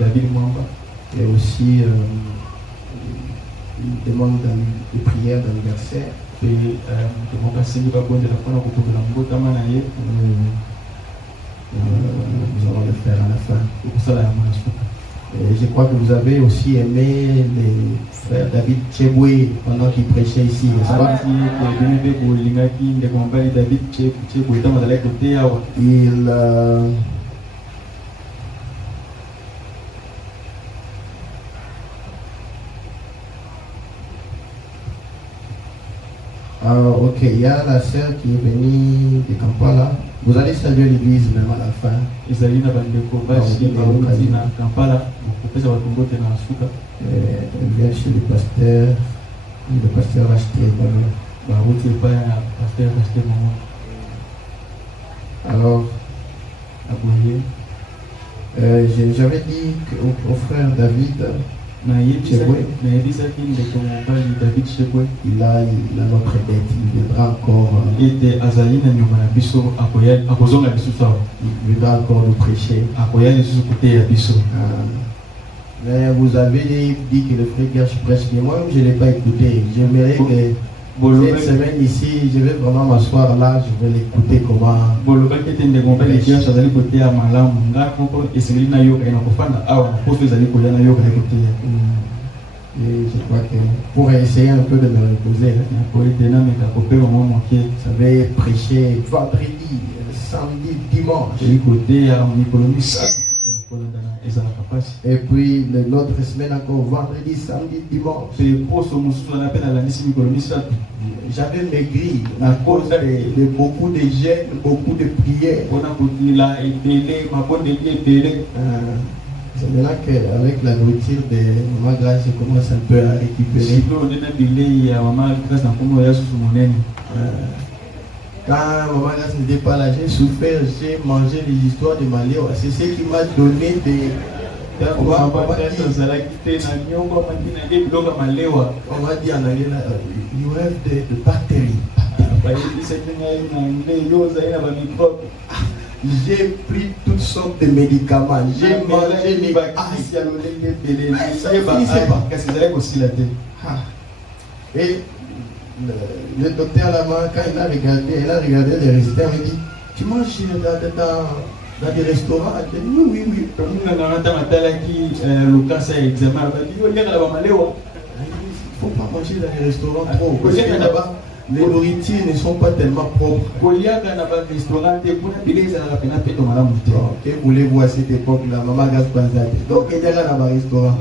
David Mwamba. Et aussi une demande de prière d'anniversaire. Nous allons le faire à la fin. Et je crois que vous avez aussi aimé les frères David Cheboué pendant qu'il prêchait ici, n'est-ce pas? Ok, il y a la sœur qui est venue de Kampala. Vous allez saluer l'église même à la fin. Elle vient chez le pasteur acheté. Alors, j'avais dit au frère David, il a notre dette, il viendra encore. Il viendra encore nous prêcher. Mais vous avez dit que le frère Gersh prêche, mais moi je ne l'ai pas écouté. J'aimerais que cette semaine ici, je vais vraiment m'asseoir là, je vais l'écouter comment. Et je crois que pour essayer un peu de me reposer, ça va prêcher vendredi, samedi, dimanche. Et puis l'autre semaine encore, vendredi, samedi, dimanche. J'avais maigri à cause de beaucoup de jeûnes, beaucoup de prières. C'est maintenant qu'avec la nourriture de Maman Grâce, je commence un peu à récupérer. Quand Maman Grâce n'était pas là, j'ai souffert, j'ai mangé les histoires de Maléo. C'est ce qui m'a donné des... On m'a dit en anglais, you have the battery. J'ai pris toutes sortes de médicaments. J'ai mangé les Et le docteur là-bas, quand il a regardé les résultats, il m'a dit, tu manges dans des restaurants? Il dit, oui. Il ne faut pas manger dans les restaurants trop. Parce que là-bas, les nourritures ne sont pas tellement propres. Que voulez-vous à cette époque-là, Maman Grâce Banzate? Donc, il y a là dans un restaurant.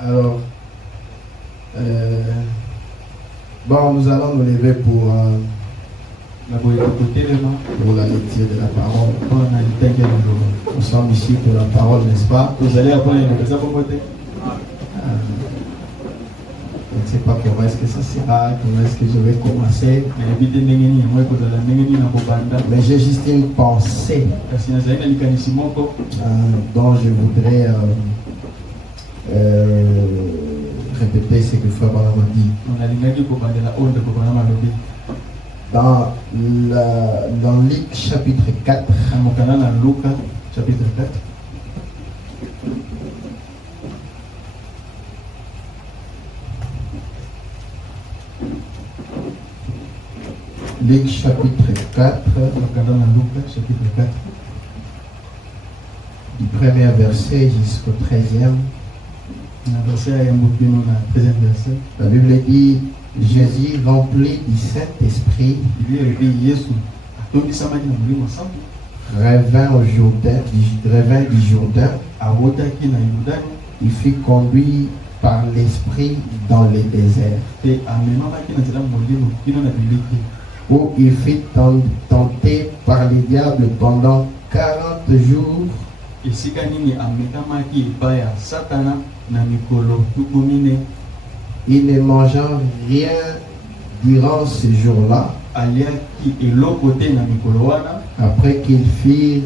Alors, bon, nous allons nous lever pour la lecture de la parole. Nous sommes ici pour la parole, n'est-ce pas? Je ne sais pas comment est-ce que ça sera, comment est-ce que je vais commencer. Mais j'ai juste une pensée dont je voudrais répéter ce que Frère Branham a dit. Dans Luc chapitre 4, Luc chapitre 4, du premier verset jusqu'au 13e. La Bible dit, Jésus rempli du Saint-Esprit revint du Jourdain. Il fut conduit par l'Esprit dans le désert, où il fut tenté par les diables pendant 40 jours. Il ne mangea rien durant ce jour-là, après qu'il fut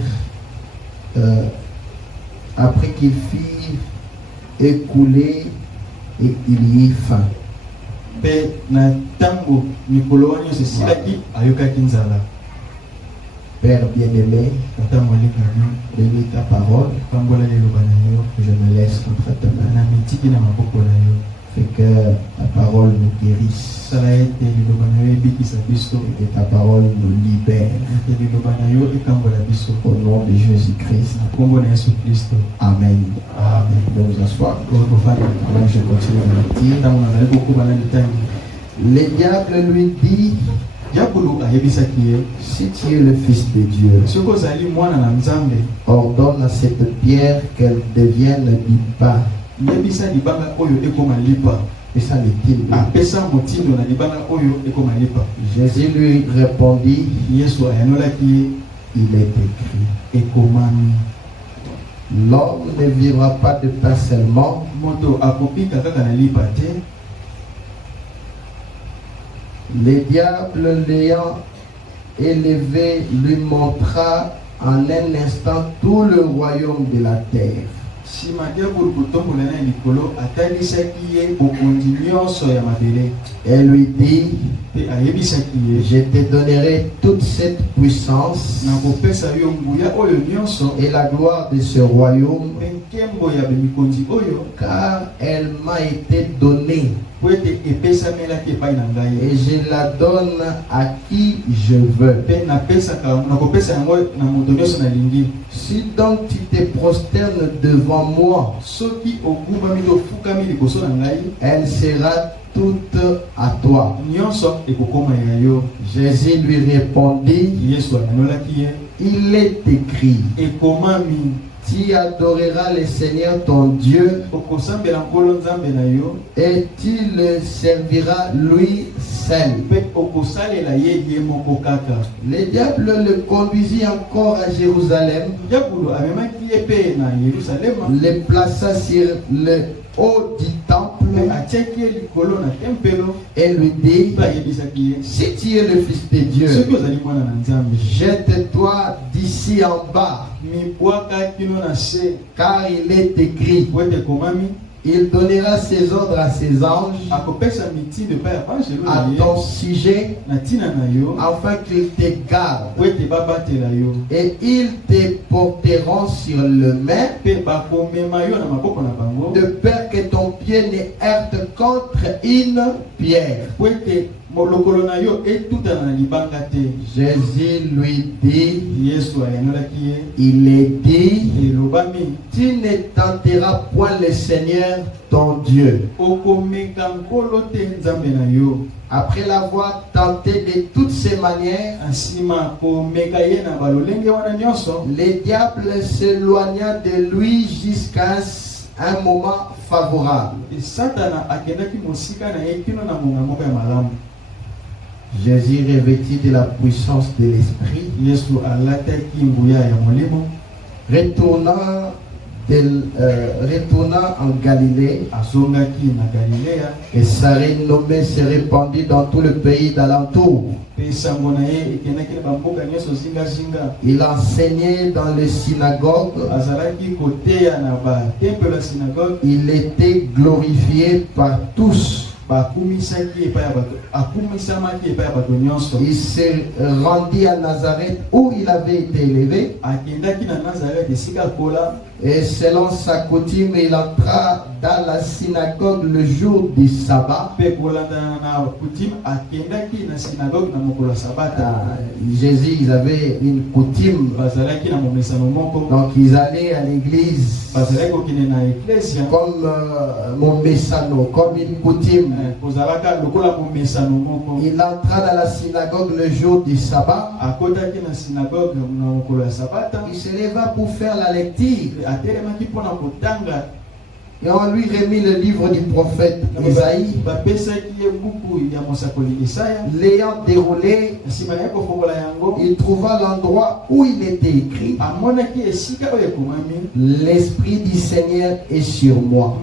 écoulé et il y eut faim. Père bien-aimé, bénis ta parole. Je me laisse entre tes mains. Fais que ta parole nous guérisse. Et que ta parole nous libère. Au nom de Jésus-Christ. Amen. Amen. Nous nous asseoir. Alors je continue à dire. Le diable lui dit, si tu es le Fils de Dieu, ordonne à cette pierre qu'elle devienne du pain. Et ça n'est-il. Jésus lui répondit, il est écrit, l'homme ne vivra pas de pain seulement, le diable l'ayant élevé lui montra en un instant tout le royaume de la terre. Elle lui dit, je te donnerai toute cette puissance et la gloire de ce royaume, car elle m'a été donnée et je la donne à qui je veux. Si donc tu te prosternes devant moi, elle sera toute à toi. Jésus lui répondit, il est écrit, tu adoreras le Seigneur ton Dieu et tu le serviras lui seul. Le diable le conduisit encore à Jérusalem, le plaça sur le haut du temple et lui dit, si tu es le Fils de Dieu, jette-toi d'ici en bas, car il est écrit, il donnera ses ordres à ses anges à ton sujet, afin qu'ils te gardent, et ils te porteront sur le main, de peur que ton pied ne heurte contre une pierre. Jésus lui dit, il est dit, tu ne tenteras point le Seigneur ton Dieu. Après l'avoir tenté de toutes ses manières, le diable s'éloigna de lui jusqu'à un moment favorable. Jésus, revêtu de la puissance de l'Esprit, retourna en Galilée, et sa renommée se répandit dans tout le pays d'alentour. Il enseignait dans les synagogues. Il était glorifié par tous. Il se rendit à Nazareth où il avait été élevé. Et selon sa coutume, il entra dans la synagogue le jour du sabbat. Jésus, ils avaient une coutume. Donc ils allaient à l'église comme mon messano, comme une coutume. Il entra dans la synagogue le jour du sabbat. Il se leva pour faire la lecture. Et on lui remit le livre du prophète Isaïe. L'ayant déroulé, il trouva l'endroit où il était écrit, l'Esprit du Seigneur est sur moi,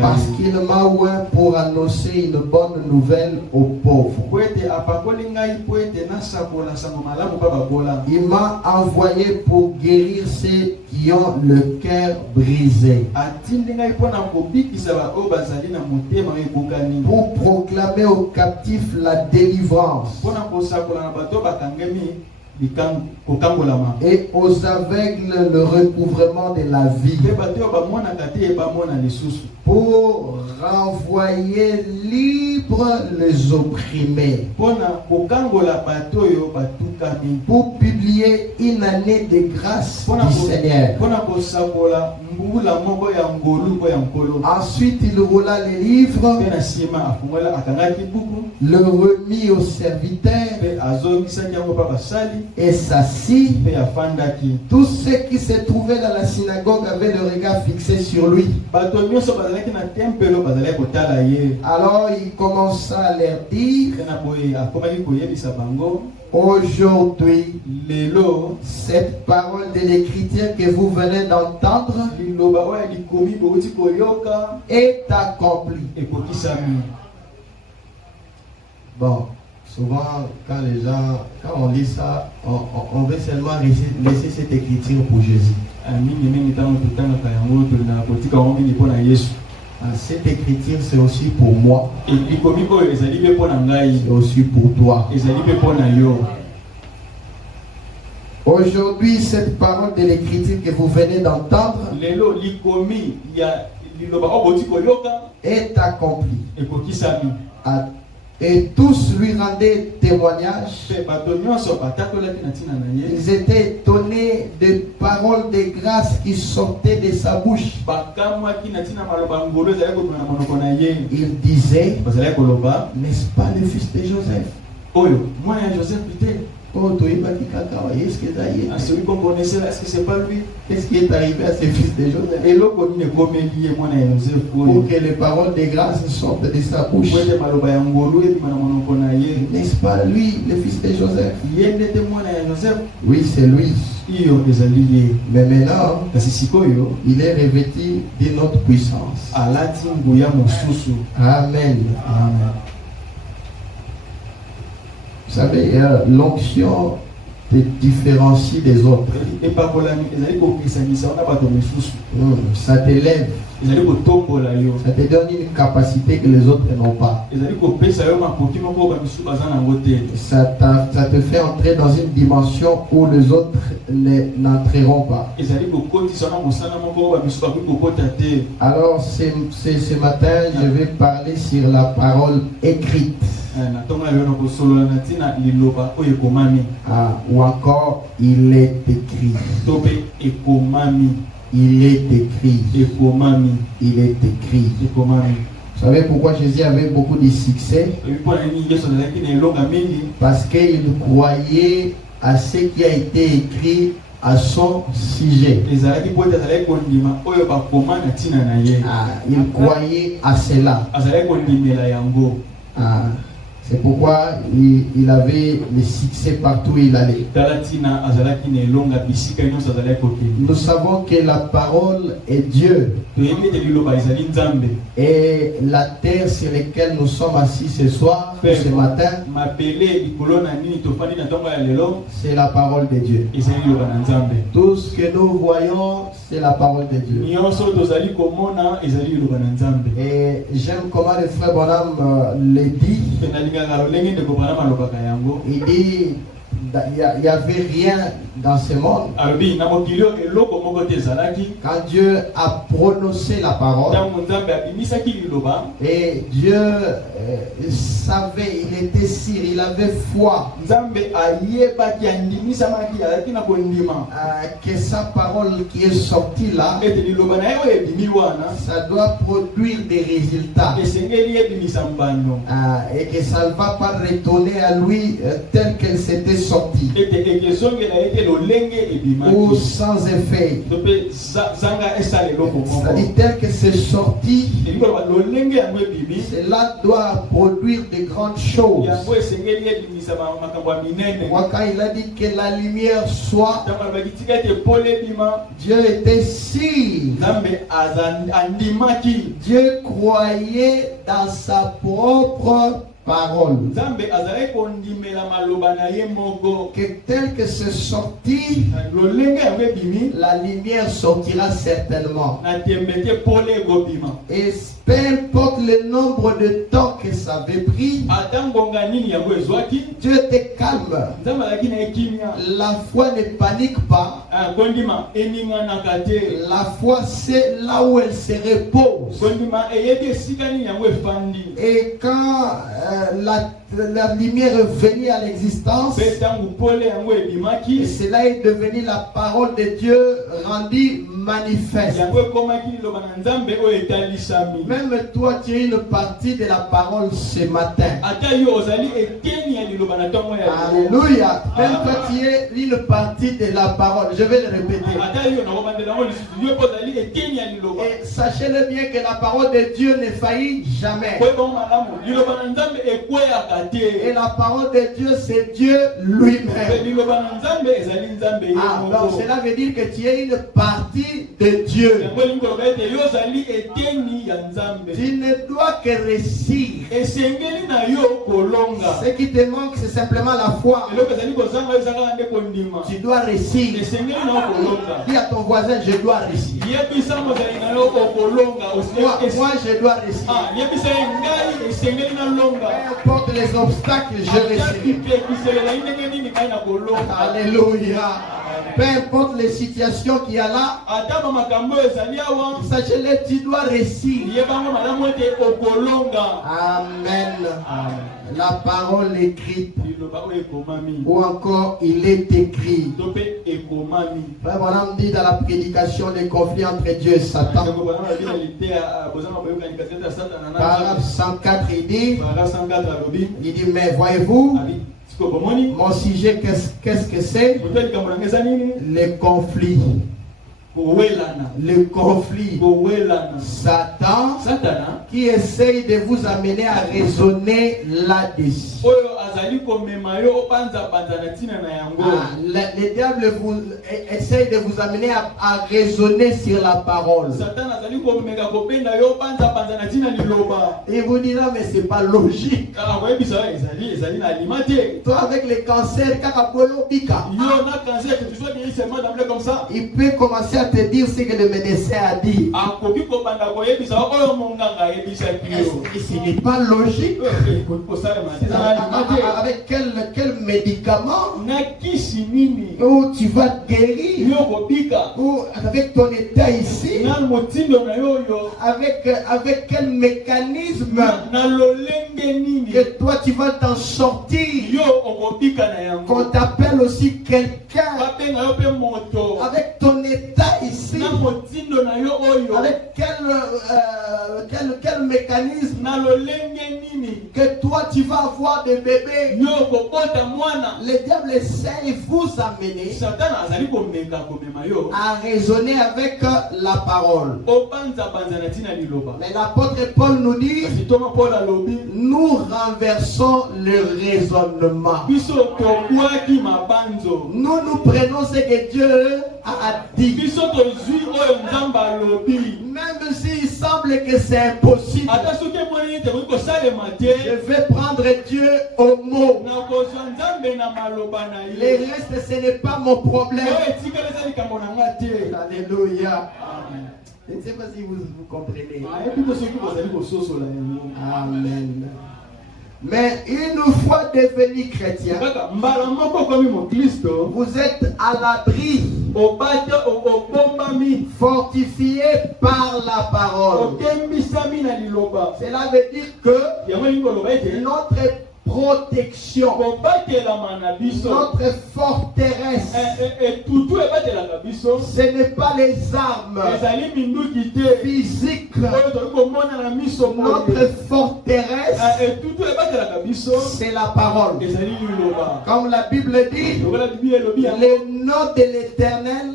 parce qu'il m'a oint pour annoncer une bonne nouvelle aux pauvres. Il m'a envoyé pour guérir ceux qui ont le cœur brisé, brisés, pour proclamer aux captifs la délivrance et aux aveugles le recouvrement de la vie, pour renvoyer libres les opprimés, pour publier une année de grâce du Seigneur. Ensuite, il roula les livres, le remit au serviteur et s'assit. Tous ceux qui se trouvaient dans la synagogue avaient le regard fixé sur lui. Alors il commença à leur dire: aujourd'hui, cette parole de l'Écriture que vous venez d'entendre est accomplie. Bon, souvent quand on lit ça, on veut seulement laisser cette écriture pour Jésus. Cette écriture, c'est aussi pour moi. C'est aussi pour toi. Aujourd'hui, cette parole de l'écriture que vous venez d'entendre est accomplie. Et tous lui rendaient témoignage. Ils étaient étonnés des paroles de grâce qui sortaient de sa bouche. Il disait: n'est-ce pas le fils de Joseph? Celui qu'on connaissait là, est-ce que c'est pas lui? Qu'est-ce qui est arrivé à ce fils de Joseph? Pour que les paroles de grâce sortent de sa bouche. N'est-ce pas lui, le fils de Joseph? Oui, c'est lui. Mais maintenant, il est revêtu d'une autre puissance. Amen. Vous savez, l'onction te différencie des autres. Ça t'élève. Ça te donne une capacité que les autres n'ont pas. Ça te fait entrer dans une dimension où les autres n'entreront pas. Alors ce matin, je vais parler sur la parole écrite. Ou encore, il est écrit. Il est écrit. Il est écrit. Vous savez pourquoi Jésus avait beaucoup de succès? Parce qu'il croyait à ce qui a été écrit à son sujet. Il croyait à cela. C'est pourquoi il avait le succès partout où il allait. Nous savons que la parole est Dieu. Et la terre sur laquelle nous sommes assis ce soir, ce matin, c'est la parole de Dieu. Tout ce que nous voyons, c'est la parole de Dieu. Et j'aime comment le frère Bonham le dit. Il dit: il n'y avait rien dans ce monde. Quand Dieu a prononcé la parole, et Dieu savait, il était sûr, il avait foi que sa parole qui est sortie là, ça doit produire des résultats, et que ça ne va pas retourner à lui tel qu'elle s'était sortie, ou sans effet. C'est-à-dire tel que c'est sorti, cela doit produire de grandes choses. Moi, quand il a dit que la lumière soit, Dieu était sûr. Dieu croyait dans sa propre parole. Nzambe azali kondimela maloba na ye moko. Que tel que c'est sorti, Lolenge yango ebimi la lumière sortira certainement. na tembete pole ekobima. Et peu importe le nombre de temps que ça avait pris, Ata ngonga nini yango ezwaki, Dieu était calme. Nzambe azalaki na ekimia. La foi ne panique pas. Kondima eninganaka te. La foi, c'est là où elle se repose. Kondima eyebi esika nini yango efandi. Et quand la lumière est venue à l'existence, Mpe ntango pole yango et ebimaki, cela est devenu la parole de Dieu rendue manifeste. yango ekomaki liloba na Nzambe oyo etalisami. Même toi, tu es une partie de la parole ce matin. Ata yo ozali eteni ya liloba na ntongo ya lelo. Alléluia. Même toi, tu es une partie de la parole. Je vais le répéter. Ata yo nakobandela yango lisusu, yo mpe ozali eteni ya liloba. Et sachez-le bien que la parole de Dieu ne faillit jamais. Koyeba malamu, liloba na Nzambe ekweyaka Et te. la parole de Dieu, c'est Dieu lui-même. Liloba na Nzambe ezali Nzambe ye Donc moko. cela veut dire que tu es une partie de Dieu. Yango elingi koloba ete yo ozali eteni ya Nzambe. Tu ne dois que réussir. Esengeli na yo kolonga. Ce qui te manque, c'est simplement la foi. Eloko ezali kozanga ezanga nde kondima. Tu dois réussir. Esengeli na yo kolonga. Dis à ton voisin, je dois réussir. Yebisa mozali na yo okolonga. Moi, je dois réussir. Yebisa ye ngai esengeli na longa. Peu importe les obstacles, je réussirai. Ekiselela ndenge nini ngai na kolonga. Alléluia. Peu importe les situations qu'il y a là, Ata ba makambo ezali awa. sachez-le, tu dois réussir. Yebango malamu ete okolonga. Amen. La parole écrite, Liloba oyo ekomami. ou encore il est écrit. To mpe ekomami. Frère Branham dit dans la prédication des conflits entre Dieu et Satan. Paragraphe 104, il dit, mais voyez-vous, mon sujet, qu'est-ce que c'est? Le conflit. Le conflit. Satan qui essaye de vous amener à raisonner là-dessus. Le diable essaye de vous amener à raisonner sur la parole. Il vous dira, mais c'est pas logique. Toi, avec le cancer, il peut commencer à te dire ce que le médecin a dit. Et ce n'est pas logique. Avec quel médicament où tu vas guérir, ou avec ton état ici, avec quel mécanisme que toi tu vas t'en sortir. Qu'on t'appelle aussi quelqu'un avec ton état ici, avec quel mécanisme que toi tu vas avoir des bébés. Le diable essaie vous amener à raisonner avec la parole. Mais l'apôtre Paul nous dit, nous renversons le raisonnement. Nous prenons ce que Dieu a dit. Même s'il semble que c'est impossible, je vais prendre Dieu au mot. Le reste, ce n'est pas mon problème. Alléluia. Je ne sais pas si vous comprenez. Amen. Mais une fois devenu chrétien, vous êtes à l'abri, fortifié par la parole. Cela veut dire que notre protection, notre forteresse, ce n'est pas les armes physiques. Notre forteresse, c'est la parole. Comme la Bible dit, le nom de l'Éternel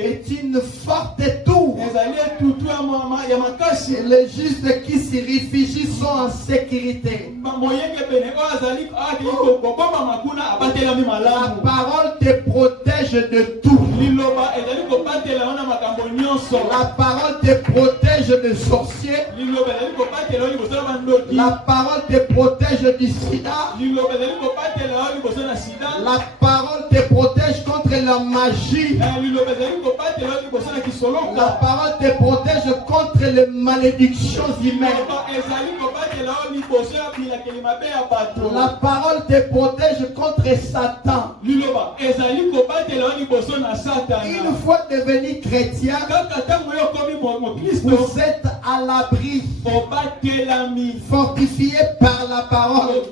est une forte tour. Les justes qui s'y réfugient sont en sécurité. La parole te protège de tout. La parole te protège de sorciers. La parole te protège du sida. La parole te protège contre la magie. La parole te protège contre les malédictions humaines. La parole te protège contre Satan. Une fois devenu chrétien, vous êtes à l'abri, fortifié par la parole,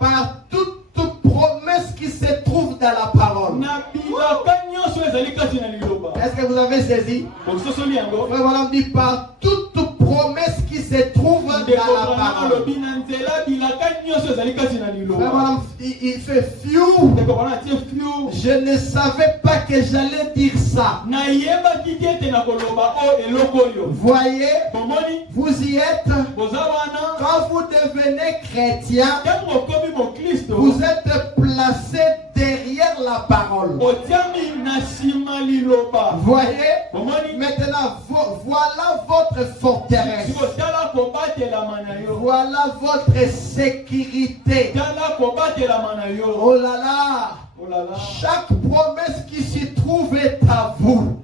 par toute promesse qui se trouve dans la parole. Est-ce que vous avez saisi? Vraiment dit par toute promesse qui se trouve dans la parole. Vraiment, il fait fiou. Je ne savais pas que j'allais dire ça. Voyez, vous y êtes. Quand vous devenez chrétien, vous êtes placé derrière la parole. Voyez, maintenant, voilà votre forteresse. Voilà votre sécurité. Oh là là. Chaque promesse qui s'y trouve est à vous.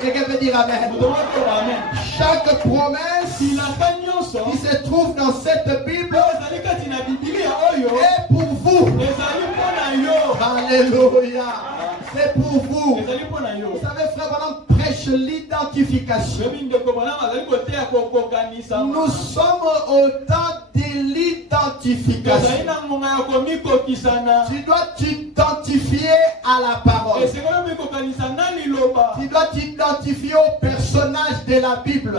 Quelqu'un peut dire amen. Chaque promesse qui se trouve dans cette Bible est pour vous. Alléluia. C'est pour vous. Vous savez, frère Branham prêche l'identification. Nous sommes au temps de l'identification. Tu dois t'identifier à la parole. Tu dois t'identifier au personnage de la Bible.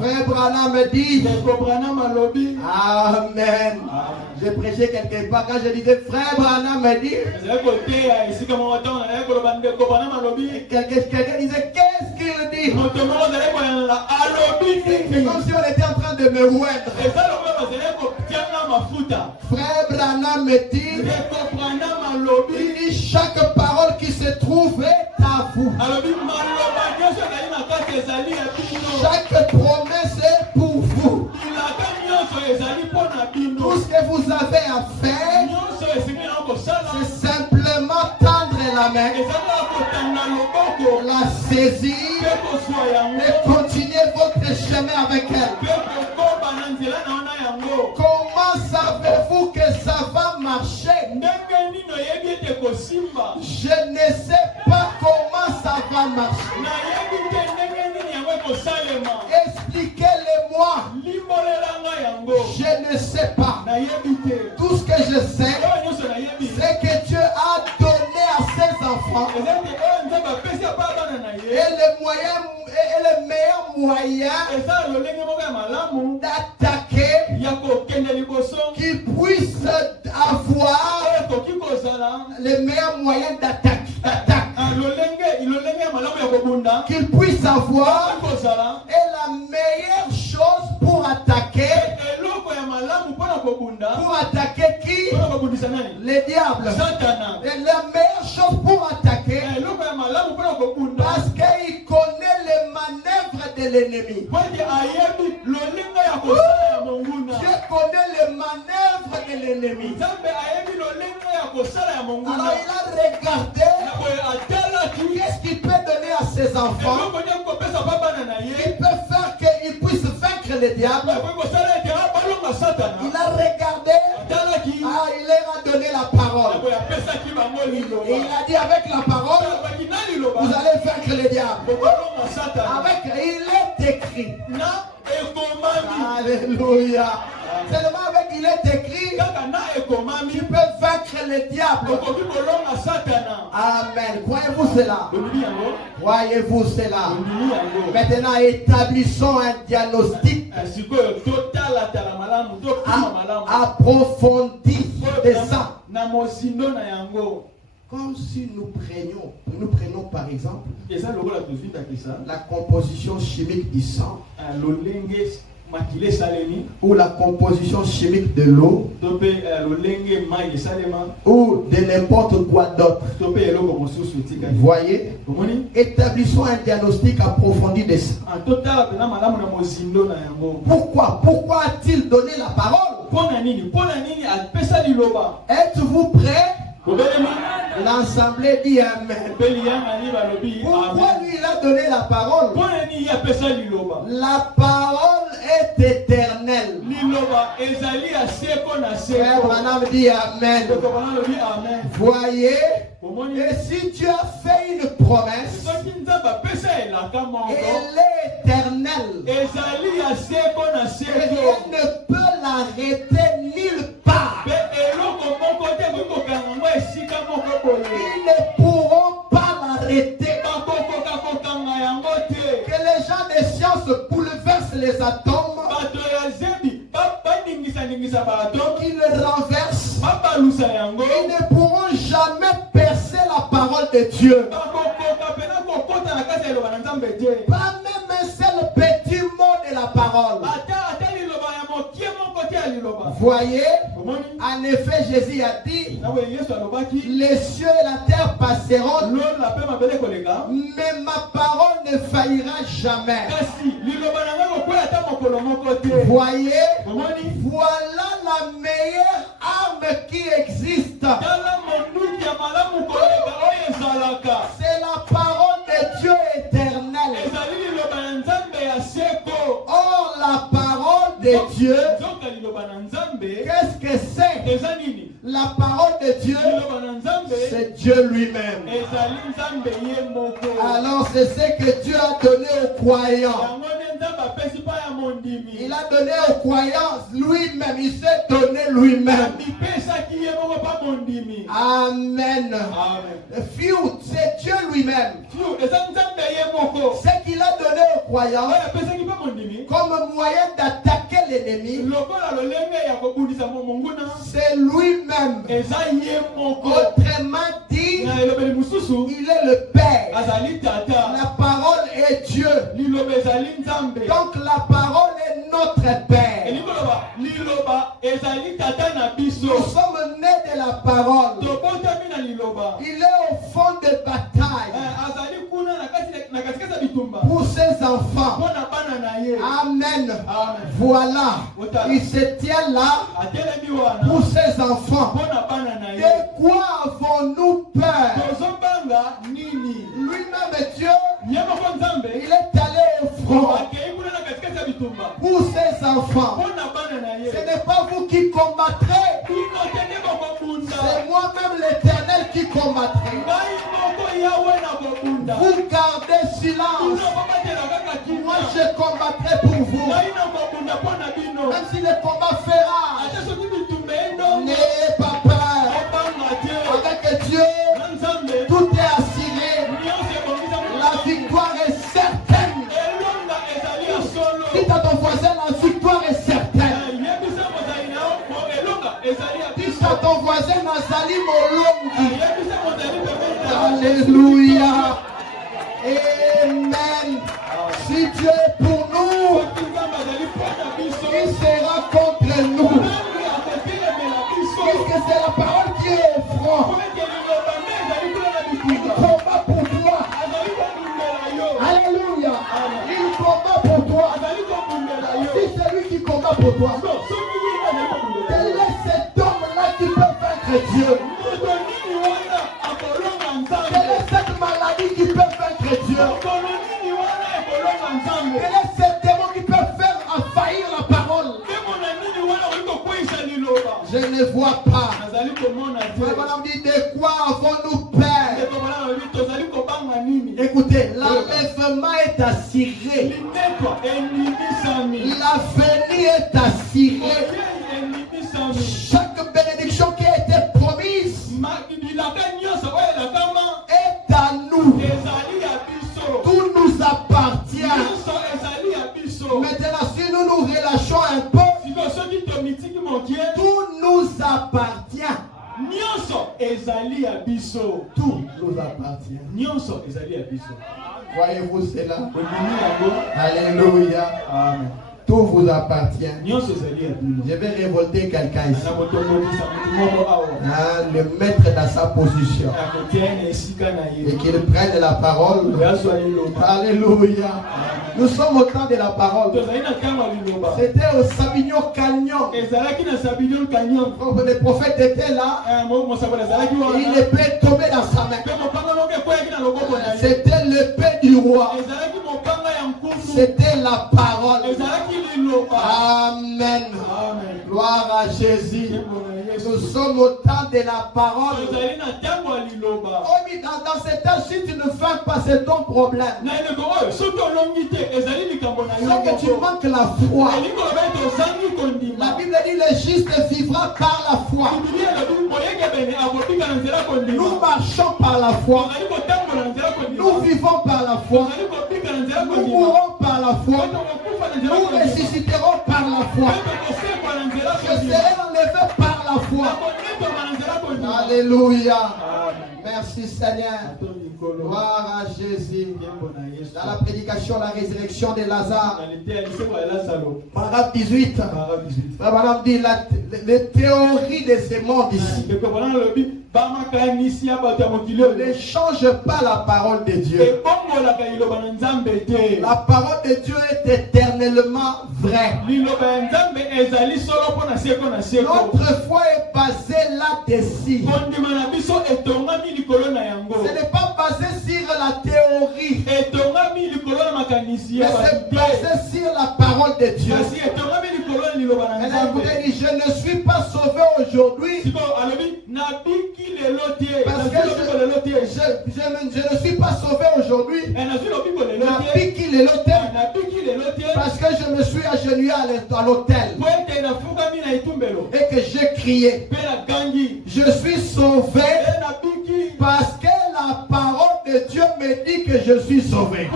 Frère Branham me dit amen. J'ai prêché quelque part quand je disais frère Branham me dit. Quelqu'un disait qu'est-ce qu'il dit? C'est comme si on était en train de me oindre. Frère Branham me dit, il dit chaque parole qui se trouve est à vous. Chaque promesse est pour vous. Tout ce que vous avez à faire, c'est simplement tendre la main, la saisir et continuer votre chemin avec elle. Comment savez-vous que ça va marcher? Je ne sais pas comment ça va marcher. Expliquez-le-moi. Je ne sais pas. Tout ce que je sais, c'est que Dieu a donné à ses enfants et le meilleur moyen d'attaquer, qu'ils puissent avoir le meilleur moyen d'attaque. Qu'ils puissent avoir et la meilleure chose pour attaquer. Pour attaquer qui? Le diable. Et la meilleure chose pour attaquer, parce qu'il connaît les manœuvres de l'ennemi. Dieu connaît les manœuvres de l'ennemi. Alors il a regardé qu'est-ce qu'il peut donner à ses enfants. Il peut faire qu'ils puissent vaincre le diable. Il a regardé, il leur a donné la parole. Et il a dit avec la parole, vous allez vaincre le diable. Avec, il est écrit. Alléluia. Seulement avec il est écrit, tu peux vaincre le diable. Amen. Croyez-vous cela? Croyez-vous cela? Maintenant, établissons un diagnostic approfondi de ça. Comme si nous prenions par exemple la composition chimique du sang. ou la composition chimique de l'eau, ou de n'importe quoi d'autre. Voyez, établissons un diagnostic approfondi de ça. Pourquoi a-t-il donné la parole? Êtes-vous prêts? L'assemblée dit Amen. Pourquoi lui il a donné la parole? La parole est éternelle. Frère Branham dit Amen. Voyez, et si Dieu a fait une promesse, elle est éternelle. Et rien ne peut l'arrêter nulle part. Ils ne pourront pas l'arrêter. Que les gens des sciences bouleversent les atomes, qu'ils le renversent, ils ne pourront jamais percer la parole de Dieu. Pas même un seul petit mot de la parole. Voyez, en effet, Jésus a dit, les cieux et la terre passeront, mais ma parole ne faillira jamais. Voyez, voilà la meilleure arme qui existe. C'est la parole de Dieu éternelle. Or, la parole de Dieu, qu'est-ce que c'est? La parole de Dieu, c'est Dieu lui-même. Alors, c'est ce que Dieu a donné aux croyants. Il a donné aux croyants lui-même. Il s'est donné lui-même. Amen. Few, c'est Dieu lui-même. Ce qu'il a donné aux croyants comme moyen d'attaquer l'ennemi, c'est lui-même. Autrement dit, il est le Père. La parole est Dieu. Donc la parole est notre Père. Nous sommes nés de la parole. Il est au fond de bataille pour ses enfants. Amen. Voilà. Il se tient là pour ses enfants. De quoi avons-nous peur? Lui-même Dieu, il est allé au front pour ses enfants. Ce n'est pas vous qui combattrez, c'est moi-même l'Éternel qui combattrai. Vous gardez silence. Moi je combattrai pour vous. Même si le combat fera, n'ayez pas peur. Avec Dieu, tout est assuré. La victoire est certaine. Dites à ton voisin, la victoire est certaine. Dites à ton voisin, Nazali Molongi. Alléluia. Amen. Si Dieu est pour nous, il sera contre nous. Puisque c'est la parole qui est au front. Il combat pour toi. Alléluia. Il combat pour toi. Si c'est lui qui combat pour toi, quel est cet homme-là qui peut vaincre Dieu? Quelle est cette maladie qui peut vaincre Dieu? Quel est cet démon qui peut faire faillir la parole? Je ne vois pas. Frère dit, de quoi avons-nous peur? Écoutez, l'enlèvement est assuré. L'avenir est assuré. Chaque bénédiction qui a été promise est à nous. Tout nous appartient. Maintenant, si nous nous relâchons un peu, tout nous appartient. Tout nous appartient. Voyez-vous cela? Alléluia. Amen. Tout vous appartient. Je vais révolter quelqu'un ici. Le mettre dans sa position. Et qu'il prenne la parole. Alléluia. Nous sommes au temps de la parole. C'était au Savignon Canyon. Le prophète était là. Il l'épée tombait dans sa main. C'était l'épée du roi. C'était la parole. Amen. Gloire à Jésus. Nous sommes au temps de la parole. Dans cet âge, si tu ne fais pas, c'est ton problème. C'est que tu manques la foi. La Bible dit le juste vivra par la foi. Nous marchons par la foi. Nous vivons par la foi. Nous mourrons par la foi. Nous ressusciterons par la foi. Je serai enlevé par la foi. Alléluia. Merci Seigneur. Gloire à Jésus. Dans la prédication, la résurrection de Lazare. Paragraphe 18. Madame dit les théories de ce monde ici ne change pas la parole de Dieu. La parole de Dieu est éternellement vraie. Notre foi est basée là-dessus. Ce n'est pas basé sur la théorie, mais c'est basé sur la parole de Dieu. Je ne suis pas sauvé aujourd'hui parce que je ne suis pas sauvé aujourd'hui parce que je me suis agenouillé à l'autel et que j'ai crié. Je suis sauvé parce que la parole de Dieu me dit que je suis sauvé.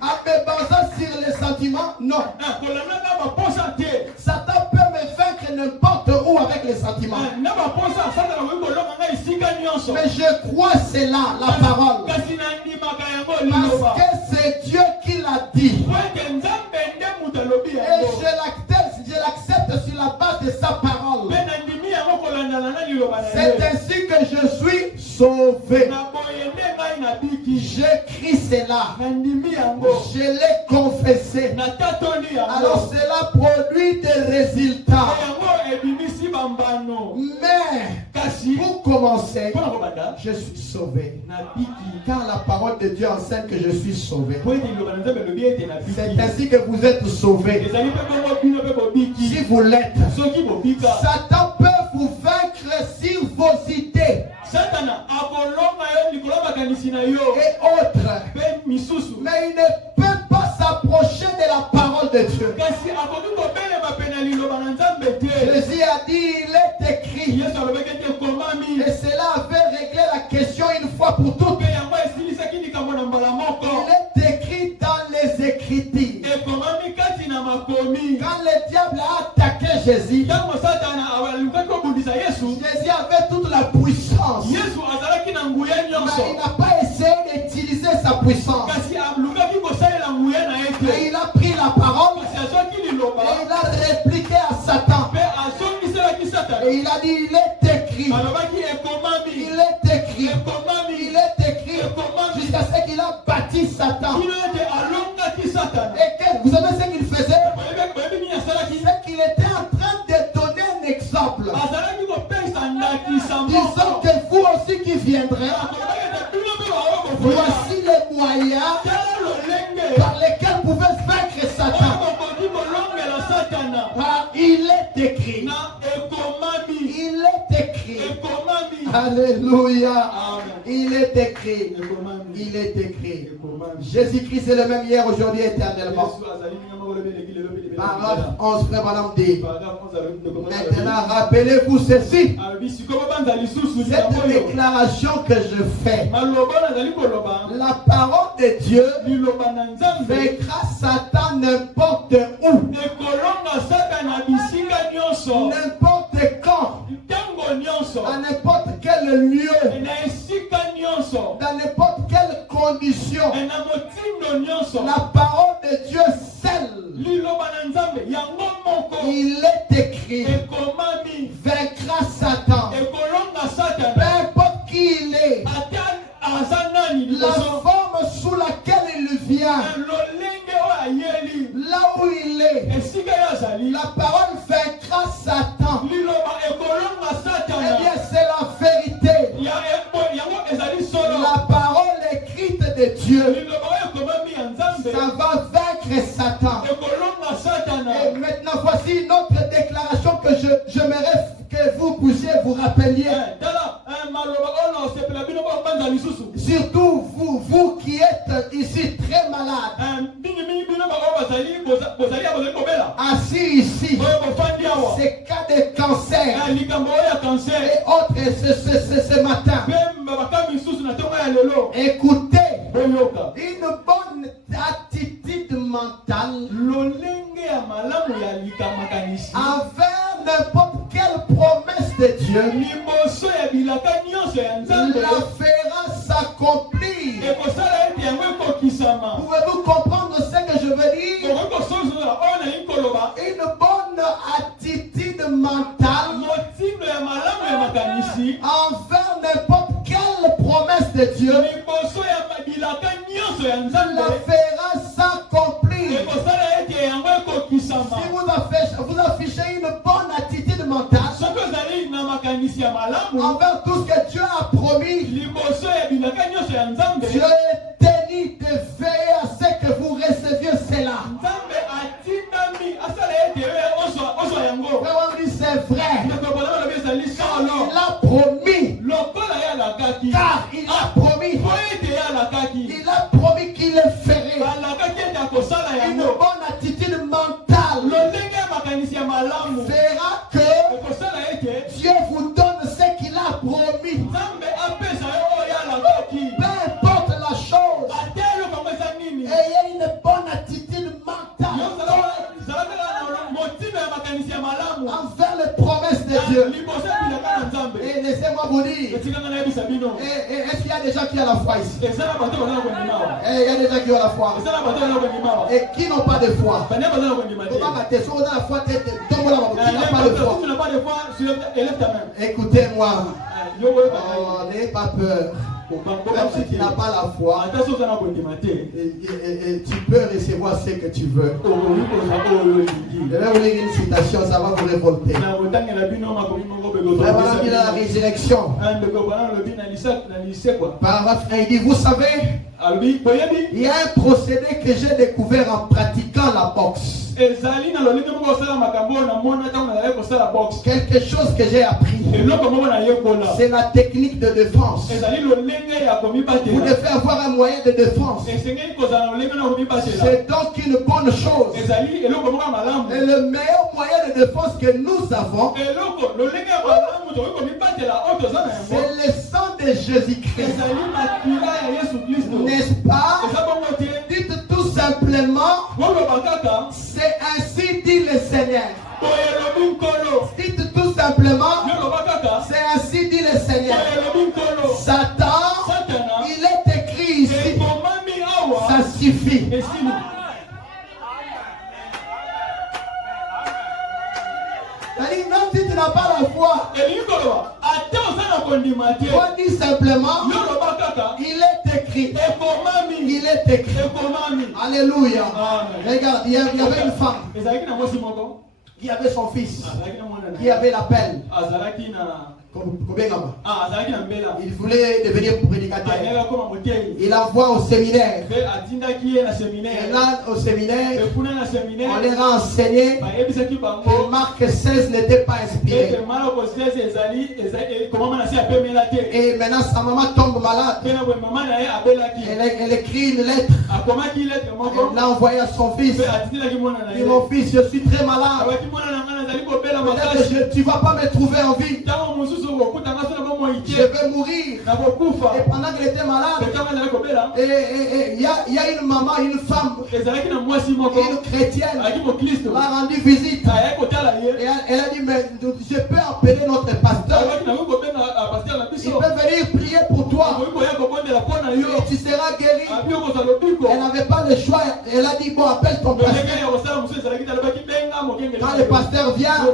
En me basant sur les sentiments, non. Satan peut me vaincre n'importe où avec les sentiments. Mais je crois cela, la parole. Parce que c'est Dieu qui l'a dit. Et je l'accepte sur la base de sa parole. C'est ainsi que je suis sauvé. J'écris cela. Je l'ai confessé. Alors cela produit des résultats. Mais pour commencer, je suis sauvé. Car la parole de Dieu enseigne que je suis sauvé. C'est ainsi que vous êtes sauvés. Si vous l'êtes, Satan peut vous vaincre sur vos idées et autres. Mais il ne peut pas s'approcher de la parole de Dieu. Jésus a dit, il est écrit. Et cela avait réglé la question une fois pour toutes. Il est écrit dans les Écritures. Quand le diable a attaqué Jésus, Jésus avait toute la puissance. Mais il n'a pas essayé d'utiliser sa puissance. Et il a pris la parole et il a répliqué à Satan. Et il a dit, il est écrit. Il est écrit. Il est écrit. Jusqu'à ce qu'il a bâti Satan. Et vous savez ce qu'il faisait? C'est qu'il était en train de donner un exemple. Disant que vous aussi qui viendrez, voici les moyens par lesquels vous pouvez vaincre Satan. Il est écrit. Il est écrit. Alléluia. Il est écrit. Il est écrit. Jésus-Christ est le même hier, aujourd'hui, éternellement. Paragraphe 11, frère Madame dit. Maintenant, rappelez-vous ceci. Cette déclaration que je fais. La parole de Dieu vaincra Satan n'importe où. N'importe quand. À n'importe quel lieu. Dans n'importe quelle condition. La parole il est écrit, vaincra Satan. Peu importe qui il est, la forme sous laquelle il vient, là où il est, la parole vaincra Satan. Eh bien, c'est la vérité. La parole écrite de Dieu, ça va vaincre Satan. Et maintenant, voici une autre déclaration que j'aimerais que vous puissiez vous rappeliez. Surtout vous qui êtes ici très malades. Assis ici, ces cas de cancer et autres ce matin. Écoutez, une bonne attitude mentale envers n'importe quelle promesse de Dieu la fera s'accomplir. Pouvez-vous comprendre ce que je veux dire? Une bonne attitude mentale envers n'importe quelle promesse de Dieu la fera s'accomplir. Si vous affichez une bonne attitude mentale envers tout ce que Dieu a promis, Dieu est tenu de veiller à ce que vous receviez cela. C'est vrai. Il a promis. Car il a promis. Il a promis qu'il le ferait. Une bonne attitude mentale fera que Dieu vous donne ce qu'il a promis. Peu importe la chose, ayez une bonne attitude mentale envers les promesses de Dieu. Et laissez-moi vous dire, est-ce qu'il y a des gens qui ont la foi ici? Il y a des gens qui ont la foi et qui n'ont pas de foi. Qui n'a pas de foi? Écoutez-moi, n'ayez pas peur. Même si tu n'as pas la foi, tu peux recevoir ce que tu veux. Je vais vous lire une citation, ça va vous révolter. Voilà la résurrection. Paragraphe 1, il dit, vous savez, il y a un procédé que j'ai découvert en pratiquant la boxe. Quelque chose que j'ai appris. C'est la technique de défense. Vous devez avoir un moyen de défense. C'est donc une bonne chose. Et le meilleur moyen de défense que nous avons, c'est le sang de Jésus-Christ. N'est-ce pas? Dites tout simplement, c'est ainsi dit le Seigneur. Dites tout simplement, c'est ainsi dit le Seigneur. Satan, il est écrit ici, ça suffit. C'est-à-dire, même si tu n'as pas la foi, on dit simplement, il est écrit. Il est écrit. Alléluia. Regarde, il y avait une femme qui avait son fils, qui avait l'appel. Il voulait devenir prédicateur. Il envoie au séminaire. Et là, au séminaire, on leur a enseigné que Marc 16 n'était pas inspiré. Et maintenant, sa maman tombe malade. Elle écrit une lettre. Elle l'a envoyée à son fils. Il dit, mon fils, je suis très malade. Tu ne vas pas me trouver en vie. Je vais mourir. Et pendant qu'elle était malade, il y a une maman, une femme, une chrétienne, l'a rendu visite. Et elle a dit, mais je peux appeler notre pasteur. Il peut venir prier pour toi. Et tu seras guéri. Elle n'avait pas le choix. Elle a dit, bon, appelle ton pasteur. Quand Quand le pasteur vient,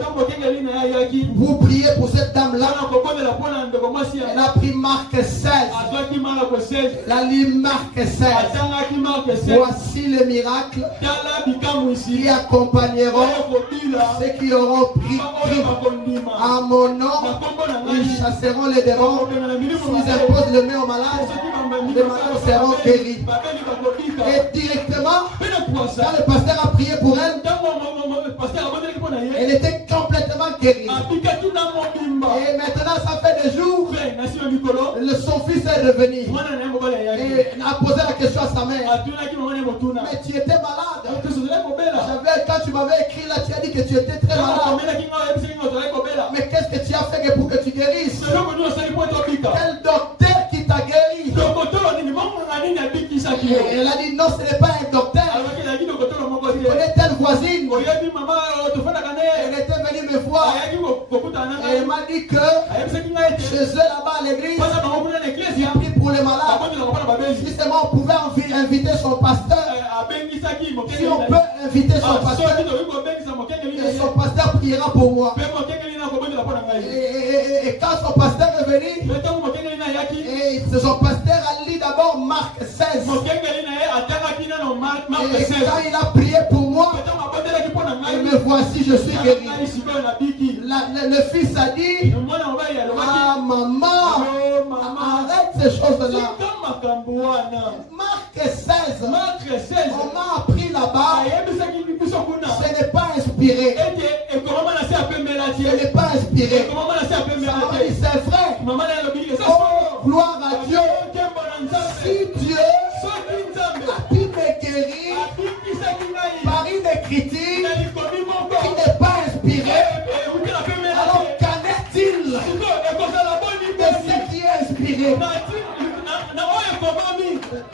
vous priez pour cette dame-là. Elle a pris Marc 16. La ligne Marc 16. Voici les miracles qui accompagneront ceux qui auront pris à mon nom. Ils chasseront les démons. S'ils imposent le main aux malades, les malades seront guéris. Et directement, quand le pasteur a prié pour elle, elle était complètement guérie. Et maintenant, ça fait des jours, son fils est revenu et a posé la question à sa mère. Mais tu étais malade. Quand tu m'avais écrit là, tu as dit que tu étais très malade. Mais qu'est-ce que tu as fait pour que tu guérisses? Quel docteur qui t'a guéri? Et elle a dit non, ce n'est pas un docteur. Tu connais telle voisine. Elle était venue me voir. Et elle m'a dit que chez eux là-bas à l'église, il prie pour les malades. Si seulement on pouvait inviter son pasteur. Si on peut inviter son pasteur, et son pasteur priera pour moi. Et quand son pasteur est venu, et son pasteur a lu d'abord Marc 16. Et quand il a prié pour moi, et me voici, je suis guéri. Le fils a dit, ah maman, arrête ces choses-là. Marc 16, on m'a appris là-bas, ce n'est pas inspiré. Ce n'est pas inspiré. C'est vrai. Oh, gloire à Dieu. Si Dieu a pu me guérir par une écriture qui n'est pas inspirée, alors qu'en est-il de ce qui est inspiré?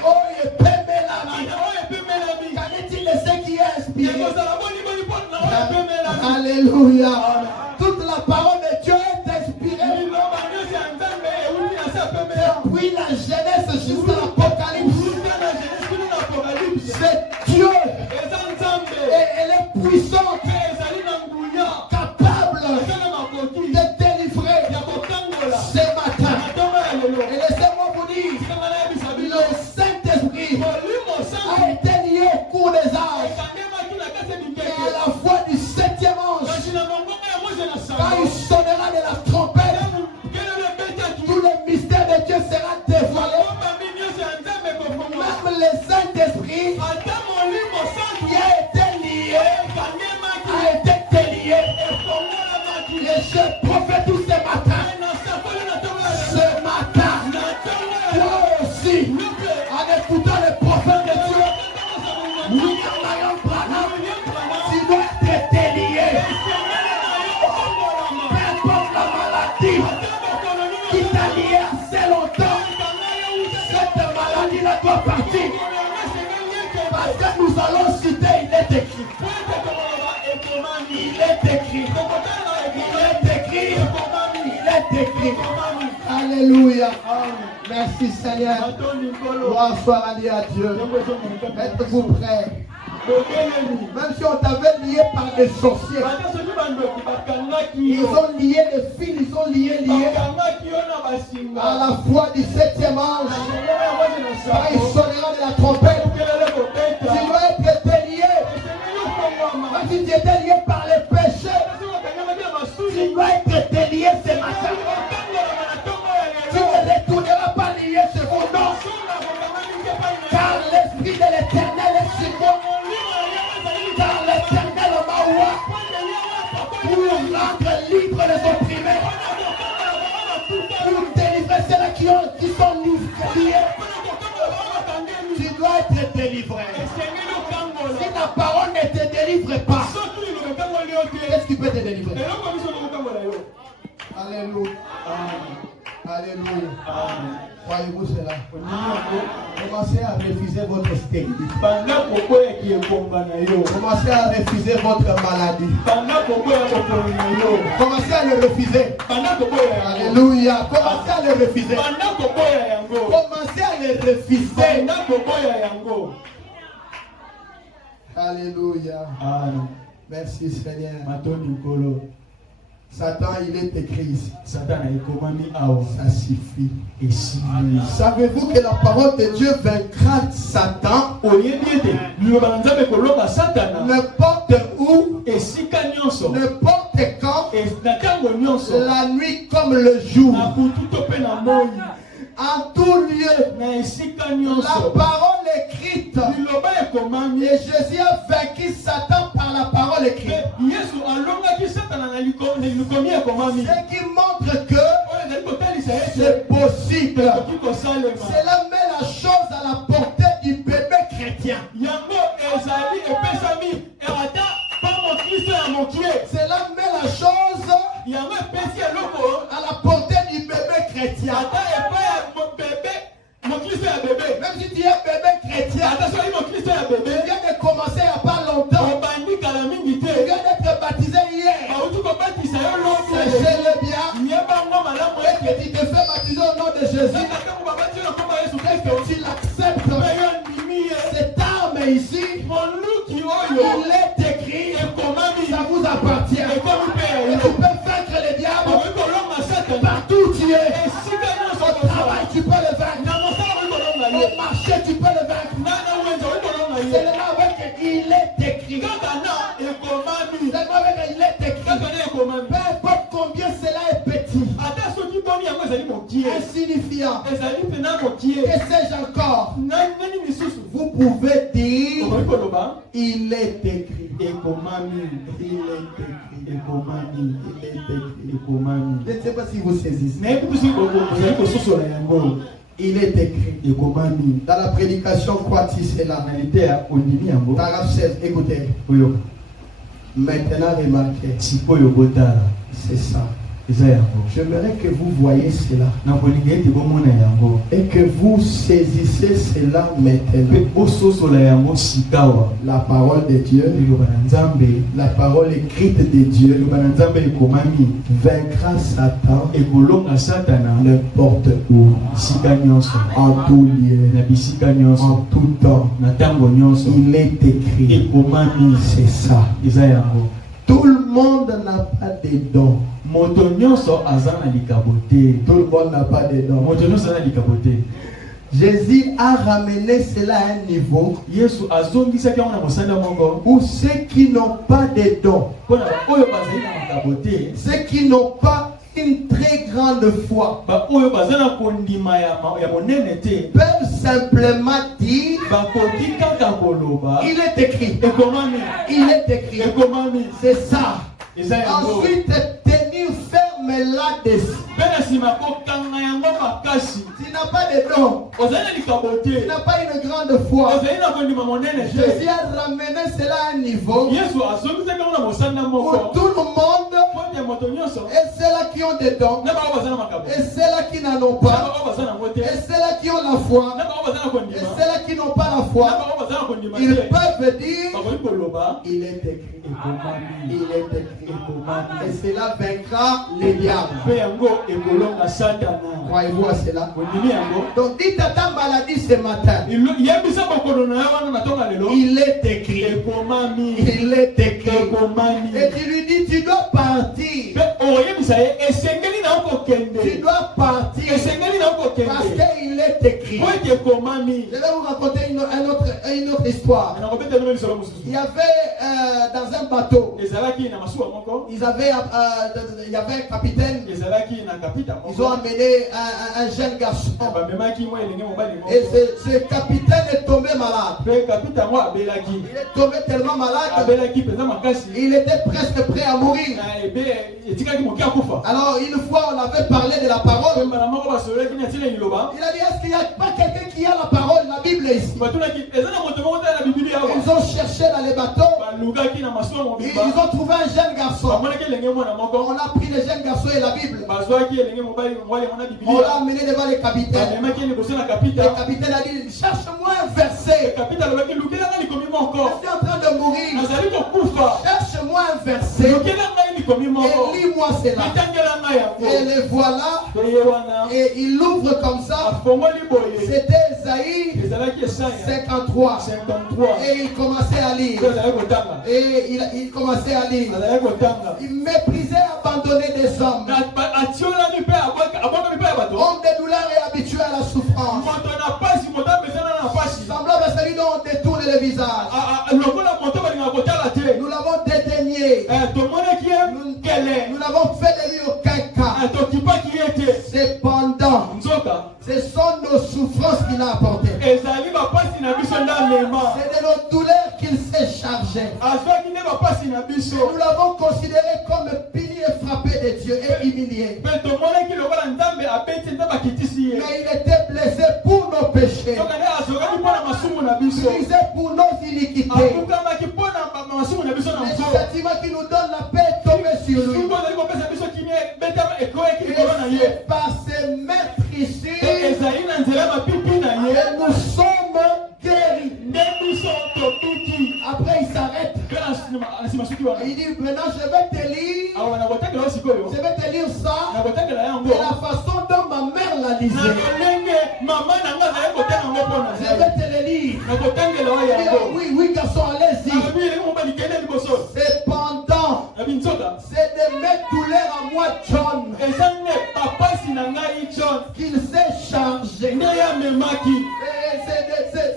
Oh, il peut qu'en est-il de ce qui est inspiré? Alléluia. Toute la parole de Dieu est inspirée. Depuis la Genèse jusqu'à l'Apocalypse, c'est Dieu. Et elle est puissante, capable de délivrer ce matin. Et laissez-moi vous dire, le Saint-Esprit a été lié au cours des âges. Et à la fois du 7e ange, quand il sonnera de la trompette, tout le mystère de Dieu sera dévoilé. Même le Saint-Esprit qui a été lié, a été délié. Et je prophétise ce matin, toi aussi, en écoutant les prophètes de Dieu, William Marion Branham, tu dois être délié. Peu importe la maladie qui t'a lié assez longtemps, cette maladie-là doit partir. Parce que nous allons citer, il est écrit. Il est écrit. Il est écrit. Il est écrit. Alléluia. Merci Seigneur. Gloire soit rendue à Dieu. Êtes-vous prêts? Même si on t'avait lié par des sorciers, ils ont lié les fils, ils ont lié à la foi du 7e ange. Quand il sonnera de la trompette, tu dois être délié. Même si tu étais lié par les péchés, tu dois être délié ce matin. Tu ne retourneras pas lié ce monde, car l'Esprit de l'Éternel est sur moi. Car l'Éternel m'a ouvert pour rendre libre les opprimés, pour délivrer ceux qui sont liés. Tu dois être délivré. Si ta parole ne te délivre pas, qu'est-ce qui peut te délivrer? Alléluia. Alléluia. Croyez-vous cela? Commencez à refuser votre stérilité. Commencez à refuser votre maladie. Commencez à le refuser. Alléluia. Commencez à le refuser. Commencez à le refuser. Alléluia. Merci Seigneur. Matoni Nkolo. Satan, il est écrit ici. Satan a économie awa. Ça suffit. Et si Savez-vous que la parole de Dieu vaincra Satan n'importe où, n'importe quand, la nuit comme le jour, en tout lieu, la parole écrite. Et Jésus a vaincu Satan par la parole écrite. Ce qui montre que c'est possible. Cela met la chose à la portée du bébé chrétien. Cela met la chose à la portée du bébé chrétien. Même si tu es bébé chrétien, tu viens de commencer il n'y a pas longtemps. Tu viens d'être baptisé hier. Sachez-le bien. Et que tu te fais baptiser au nom de Jésus. Et que tu l'acceptes. Cette arme ici, il est écrit. Ça vous appartient. Et tu peux vaincre le diable partout où tu es. Au travail, tu peux le vaincre. Au marché, tu peux le vaincre. C'est le nom avec il est écrit. C'est le nom avec il est écrit. Peu importe combien cela est petit, insignifiant, que sais-je encore, vous pouvez dire il est écrit. Il est écrit. Je ne sais pas si vous saisissez. Il est écrit. Dans la prédication, quoi c'est là. Paragraphe 16, écoutez. Maintenant, remarquez. C'est ça. J'aimerais que vous voyez cela et que vous saisissez cela maintenant. La parole de Dieu, la parole écrite de Dieu vaincra Satan n'importe où, en tout lieu, en tout temps. Il est écrit. C'est ça. Tout le monde n'a pas de dons. Tout le monde n'a pas de dons. Jésus a ramené cela à un niveau où ceux qui n'ont pas de dons, ceux qui n'ont pas une très grande foi, peuvent simplement dire il est écrit. Il est écrit. C'est ça. Ensuite, tenir ferme là-dessus. Tu n'as pas de dons. Tu n'as pas une grande foi. Jésus a ramené cela à un niveau où tout le monde, et ceux-là qui ont des dons, et ceux-là qui n'en ont pas, et ceux-là qui ont la foi, et ceux-là qui n'ont pas la foi, ils peuvent dire il est écrit. Il est écrit. Et cela vaincra les diables. Croyez-vous à cela? Donc dites à ta maladie ce matin. Il est écrit. Il est écrit. Et tu lui dis tu dois partir. Tu dois partir. Parce qu'il est écrit. Je vais vous raconter une autre histoire. Il y avait dans un bateau, il y avait un capitaine. Ils ont amené un jeune garçon. Et ce capitaine est tombé malade. Il est tombé tellement malade. Il était presque prêt à mourir. Alors une fois on avait parlé de la parole. Il a dit est-ce qu'il n'y a pas quelqu'un qui a la parole, la Bible ici? Ils ont cherché dans les bateaux. Ils ont trouvé un jeune garçon. On a pris le jeune garçon et la Bible. On l'a amené devant le capitaine. Le capitaine a dit cherche-moi un verset. Je suis en train de mourir. Cherche-moi un verset Et lis-moi cela. Et les voilà. Et il l'ouvre comme ça. C'était Esaïe 53. Et il commençait à lire. Et il commençait à lire. Il méprisait, abandonnait des hommes. Homme de douleur et habitué à la souffrance. Semblable à celui dont on détourne le visage. Nous l'avons dédaigné. Nous n'avons fait de lui aucun cas. Cependant, ce sont nos souffrances qu'il a apportées. C'est de nos douleurs qu'il s'est chargé. Nous l'avons considéré comme pilier frappé de Dieu et humilié. Mais il était blessé pour nos péchés, brisé pour nos iniquités. Le châtiment qui nous donne la paix est tombé sur lui. Et par ses maîtrises, nous sommes guéris. Après il s'arrête. Il dit maintenant je vais te lire. Je vais te lire ça de la façon dont ma mère l'a lisé. Je vais te le lire. Oui garçon, allez-y. Cependant, c'est de mes douleurs à moi John qu'il s'est chargé.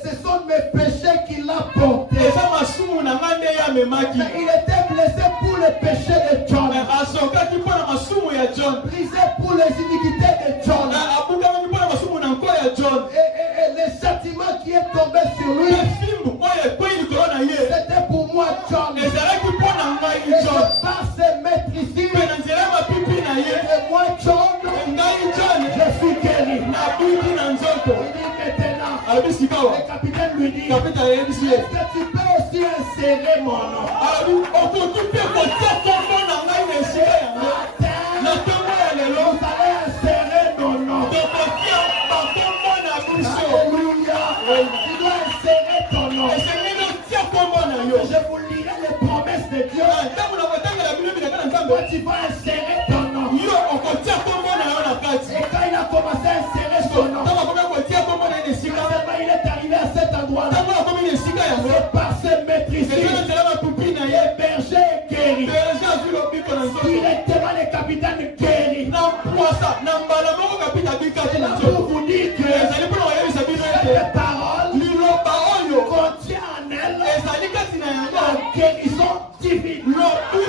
Ce sont mes péchés qu'il a portés. Il était blessé pour les péchés de John, brisé pour les iniquités de John. Et le châtiment qui est tombé sur lui, c'était pour moi John. Et par ses maîtrises, et moi John, je suis guéri. Il dit maintenant, le capitaine lui dit, est-ce que tu peux aussi insérer mon nom? Vous allez insérer mon nom. Alléluia. Tu dois insérer ton nom. Je vous lirai les promesses de Dieu. Quand tu vas insérer ton nom. Et quand il a commencé à insérer son nom, il est arrivé à cet endroit-là. C'est par ses maîtrises. Le berger est guéri. Directement le capitaine guéri. Et là pour vous dire que cette parole contient en elle la guérison divine. Tout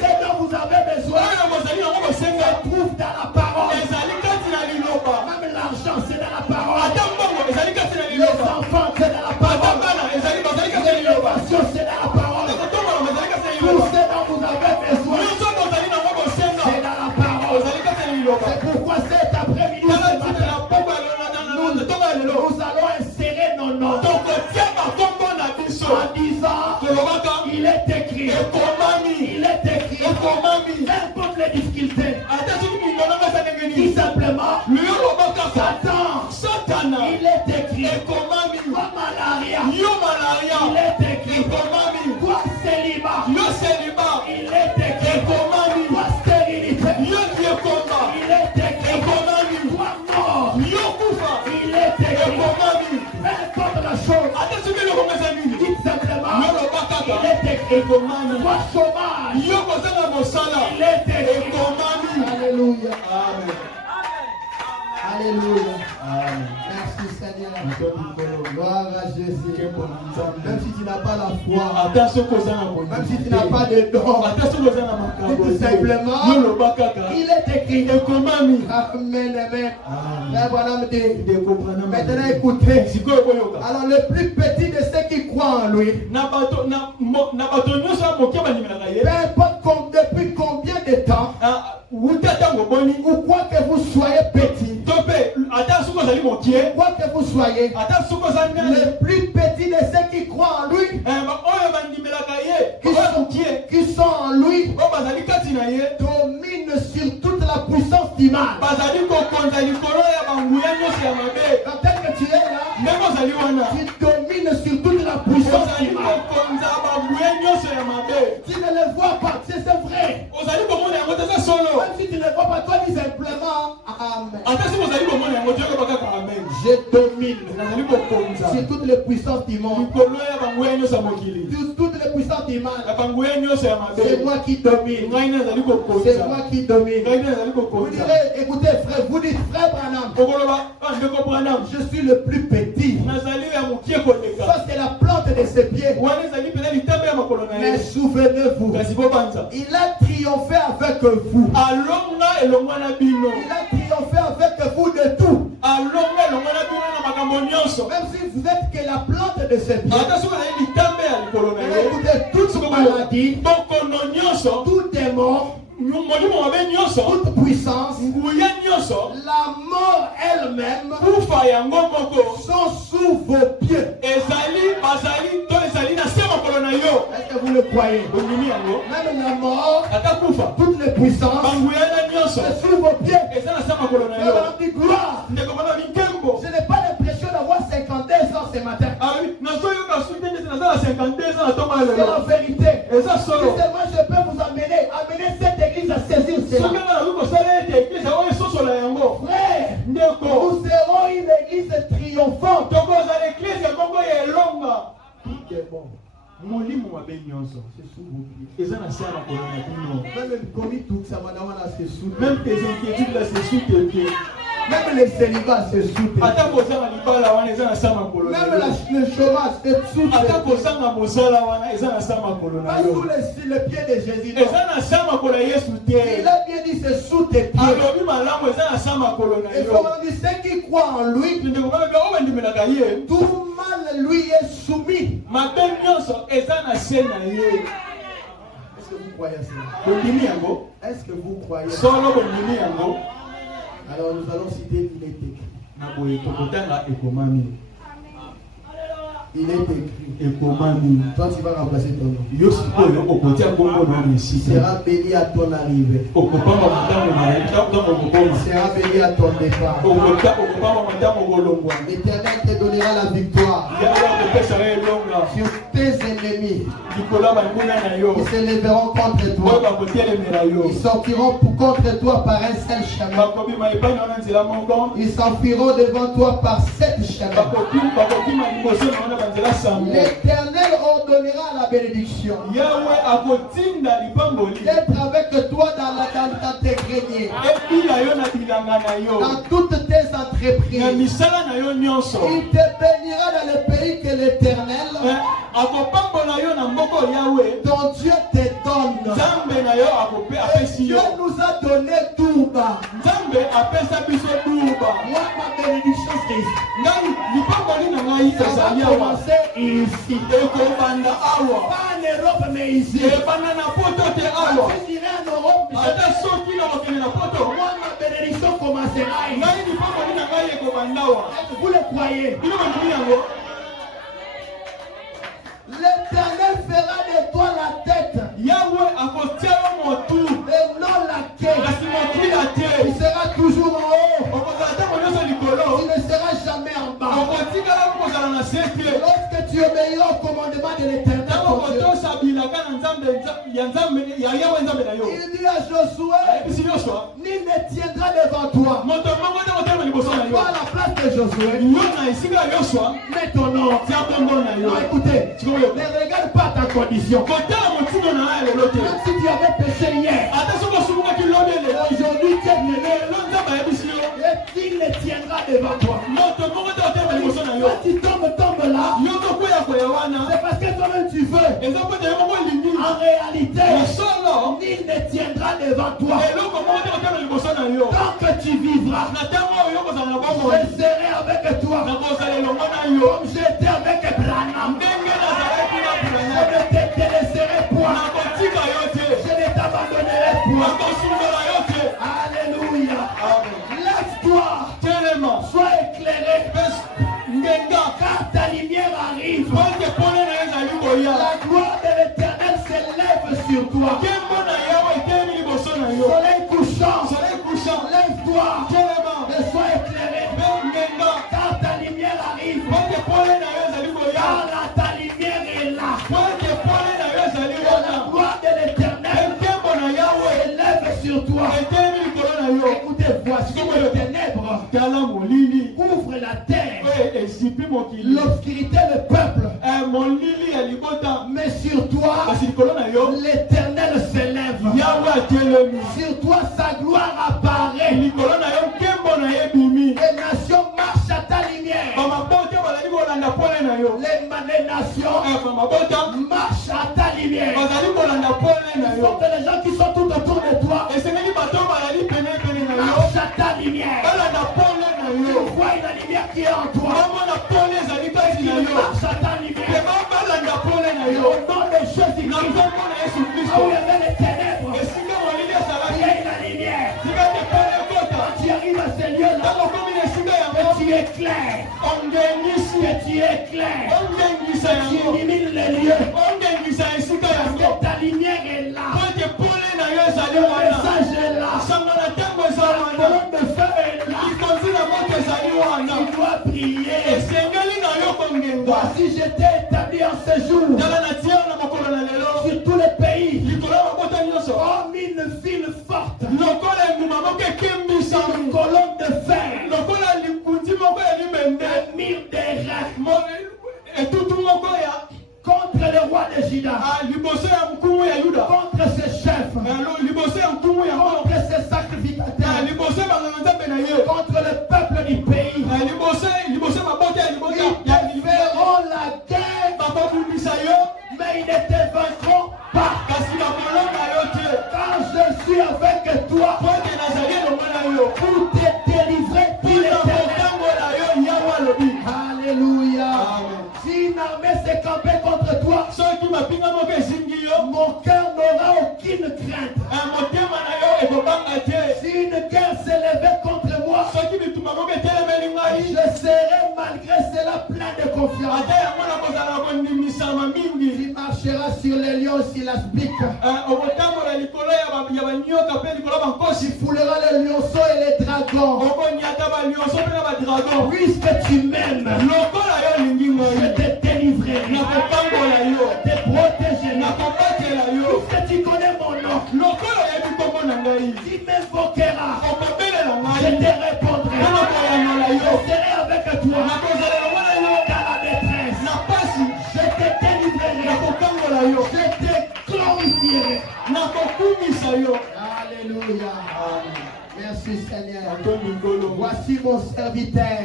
ce dont vous avez besoin se trouve dans la parole. Même l'argent c'est dans la parole. Les enfants c'est dans la parole. L'élévation c'est dans la parole. Tout ce dont vous avez besoin c'est dans la parole. C'est pourquoi cet après-midi nous allons insérer nos noms en disant il est écrit, il est écrit, n'importe les difficultés, tout simplement Satan, il est écrit, quoi malaria, il est écrit, quoi célibat, il est écrit, quoi stérilité, il est écrit, quoi mort, il est écrit, n'importe la chose, dites simplement, il est écrit, quoi chômage, il est écrit, alléluia, amen. Alléluia. Amen. Merci Seigneur. Gloire à Jésus. Même si tu n'as pas la foi, même si tu n'as pas de don, tout simplement, il est écrit. Amen, amen. Maintenant écoutez. Alors le plus petit de ceux qui croient en lui, peu importe depuis combien de temps, ou quoi que vous soyez petit, quoi que vous soyez, le plus petit de ceux qui croient en lui, qui sont en lui, dominent sur toute la puissance du mal. Quand tu es là, tu domines sur toute la puissance du mal. Tu ne le vois pas, c'est vrai. Même si tu ne vois pas, toi dis simplement Amen. Je domine sur toutes les puissances du monde. Sur toutes les puissances du mal. C'est moi qui domine. C'est moi qui domine. Vous direz, écoutez frère, vous dites frère Branham, je suis le plus petit. Ça c'est la plante de ses pieds. Mais souvenez-vous, il a triomphé avec vous. Il a triomphé avec vous de tout. Même si vous êtes que la plante de ses pieds. Écoutez, toute maladie, tout démon, toute puissance, la mort elle-même sont sous vos pieds. Est-ce que vous le croyez? Même la mort, toutes les puissances sont sous vos pieds. C'est gloire. Je n'ai pas l'impression d'avoir 52 ans ce matin. C'est la vérité. Si seulement je peux vous amener cette église à saisir cela. Frère, nous serons une église triomphante. Tout est bon. C'est sous vos pieds. Même commis tout ça, madame, c'est sous. Même tes inquiétudes là, c'est sous tes pieds. Même les célibats, c'est sous tes pieds. Même le chômage, c'est sous tes pieds. Pas sous les pieds de Jésus. Il a bien dit, c'est sous tes pieds. Et comme on dit, ceux qui croient en lui, tout mal lui est soumis. Est-ce que vous croyez à cela? Est-ce que vous croyez à cela? Alors nous allons citer il est écrit. Il est écrit. Toi tu vas remplacer ton nom. Il sera béni à ton arrivée. Il sera béni à ton départ. L'Éternel te donnera la victoire sur tes ennemis. Ils se lèveront contre toi. Ils sortiront contre toi par un seul chemin. Ils s'enfuiront devant toi par 7 chemins. L'Éternel ordonnera la bénédiction d'être avec toi dans tes greniers, dans toutes tes entreprises. Il te bénira dans le pays que l'Éternel, ton Dieu te donne. Et Dieu nous a donné tout bas. Moi, ma bénédiction, c'est ici. Ça va commencer ici. Pas en Europe, mais ici. Je dirais en Europe, moi, ma bénédiction commencera ici. Vous le croyez? L'Éternel fera de toi la tête et non la queue. Il sera toujours en haut. Il ne sera jamais en bas. Lorsque tu obéiras au commandement de l'Éternel, il dit à Josué, nul ne tiendra devant toi. Toi à la place de Josué, mets ton nom. Non, écoutez, ne regarde pas ta condition. Même si tu avais péché hier, aujourd'hui tu es venu et il ne tiendra devant toi. Quand tu tombes là, c'est parce que toi-même tu veux. En réalité, il ne tiendra devant toi. Tant que tu vivras, je serai avec toi. Comme j'étais avec Branham. Je ne te délaisserai point. Je ne t'abandonnerai point. Alléluia. Lève-toi. Sois éclairé. Car ta lumière arrive. La gloire de l'Éternel s'élève sur toi. Soleil couchant. Lève-toi. Et sois éclairé. Car ta lumière arrive. Car ta lumière est là. Et la gloire de l'Éternel sur toi. Écoutez, voici les ténèbres couvre la terre. L'obscurité le peuple. Mais sur toi, l'Éternel s'élève. Sur toi, sa gloire apparaît. Les nations marchent à ta lumière. Les nations marchent à ta lumière. Il faut que les gens qui sont tout autour de toi marchent à ta lumière. Tu vois une lumière qui est en toi. Tu marches à ta lumière. Au nom de Jésus-Christ, là où il y avait les ténèbres, il y a une lumière. Quand tu arrives à ce lieu-là, que tu éclaires, que tu éclaires, que tu illumines les lieux, parce que ta lumière est là, le message est là, la colonne de feu est là, tu dois prier. Voici, je t'ai établi en ce jour sur tous les pays comme une ville forte, une colonne de fer, un mur d'airain contre le roi de Juda, contre ses chefs, contre ses sacrificateurs, contre le peuple du pays. Ils feront la guerre, mais ils ne te vaincront pas. Car je suis avec toi pour te délivrer pour l'éternel. Alléluia. Si une armée s'est campée contre toi, mon cœur n'aura aucune crainte. Si une guerre s'est levée contre moi, je serai malgré cela plein de confiance. Tu marcheras sur les lions s'il aspique. Tu fouleras les lionceaux et les dragons. Puisque tu m'aimes, je te délivrerai, je te protégerai. Puisque tu connais mon nom, tu m'invoqueras, je te répondrai, je serai avec toi. Dans la détresse, je te délivrerai, je te glorifierai. Alléluia. Merci Seigneur. Voici mon serviteur.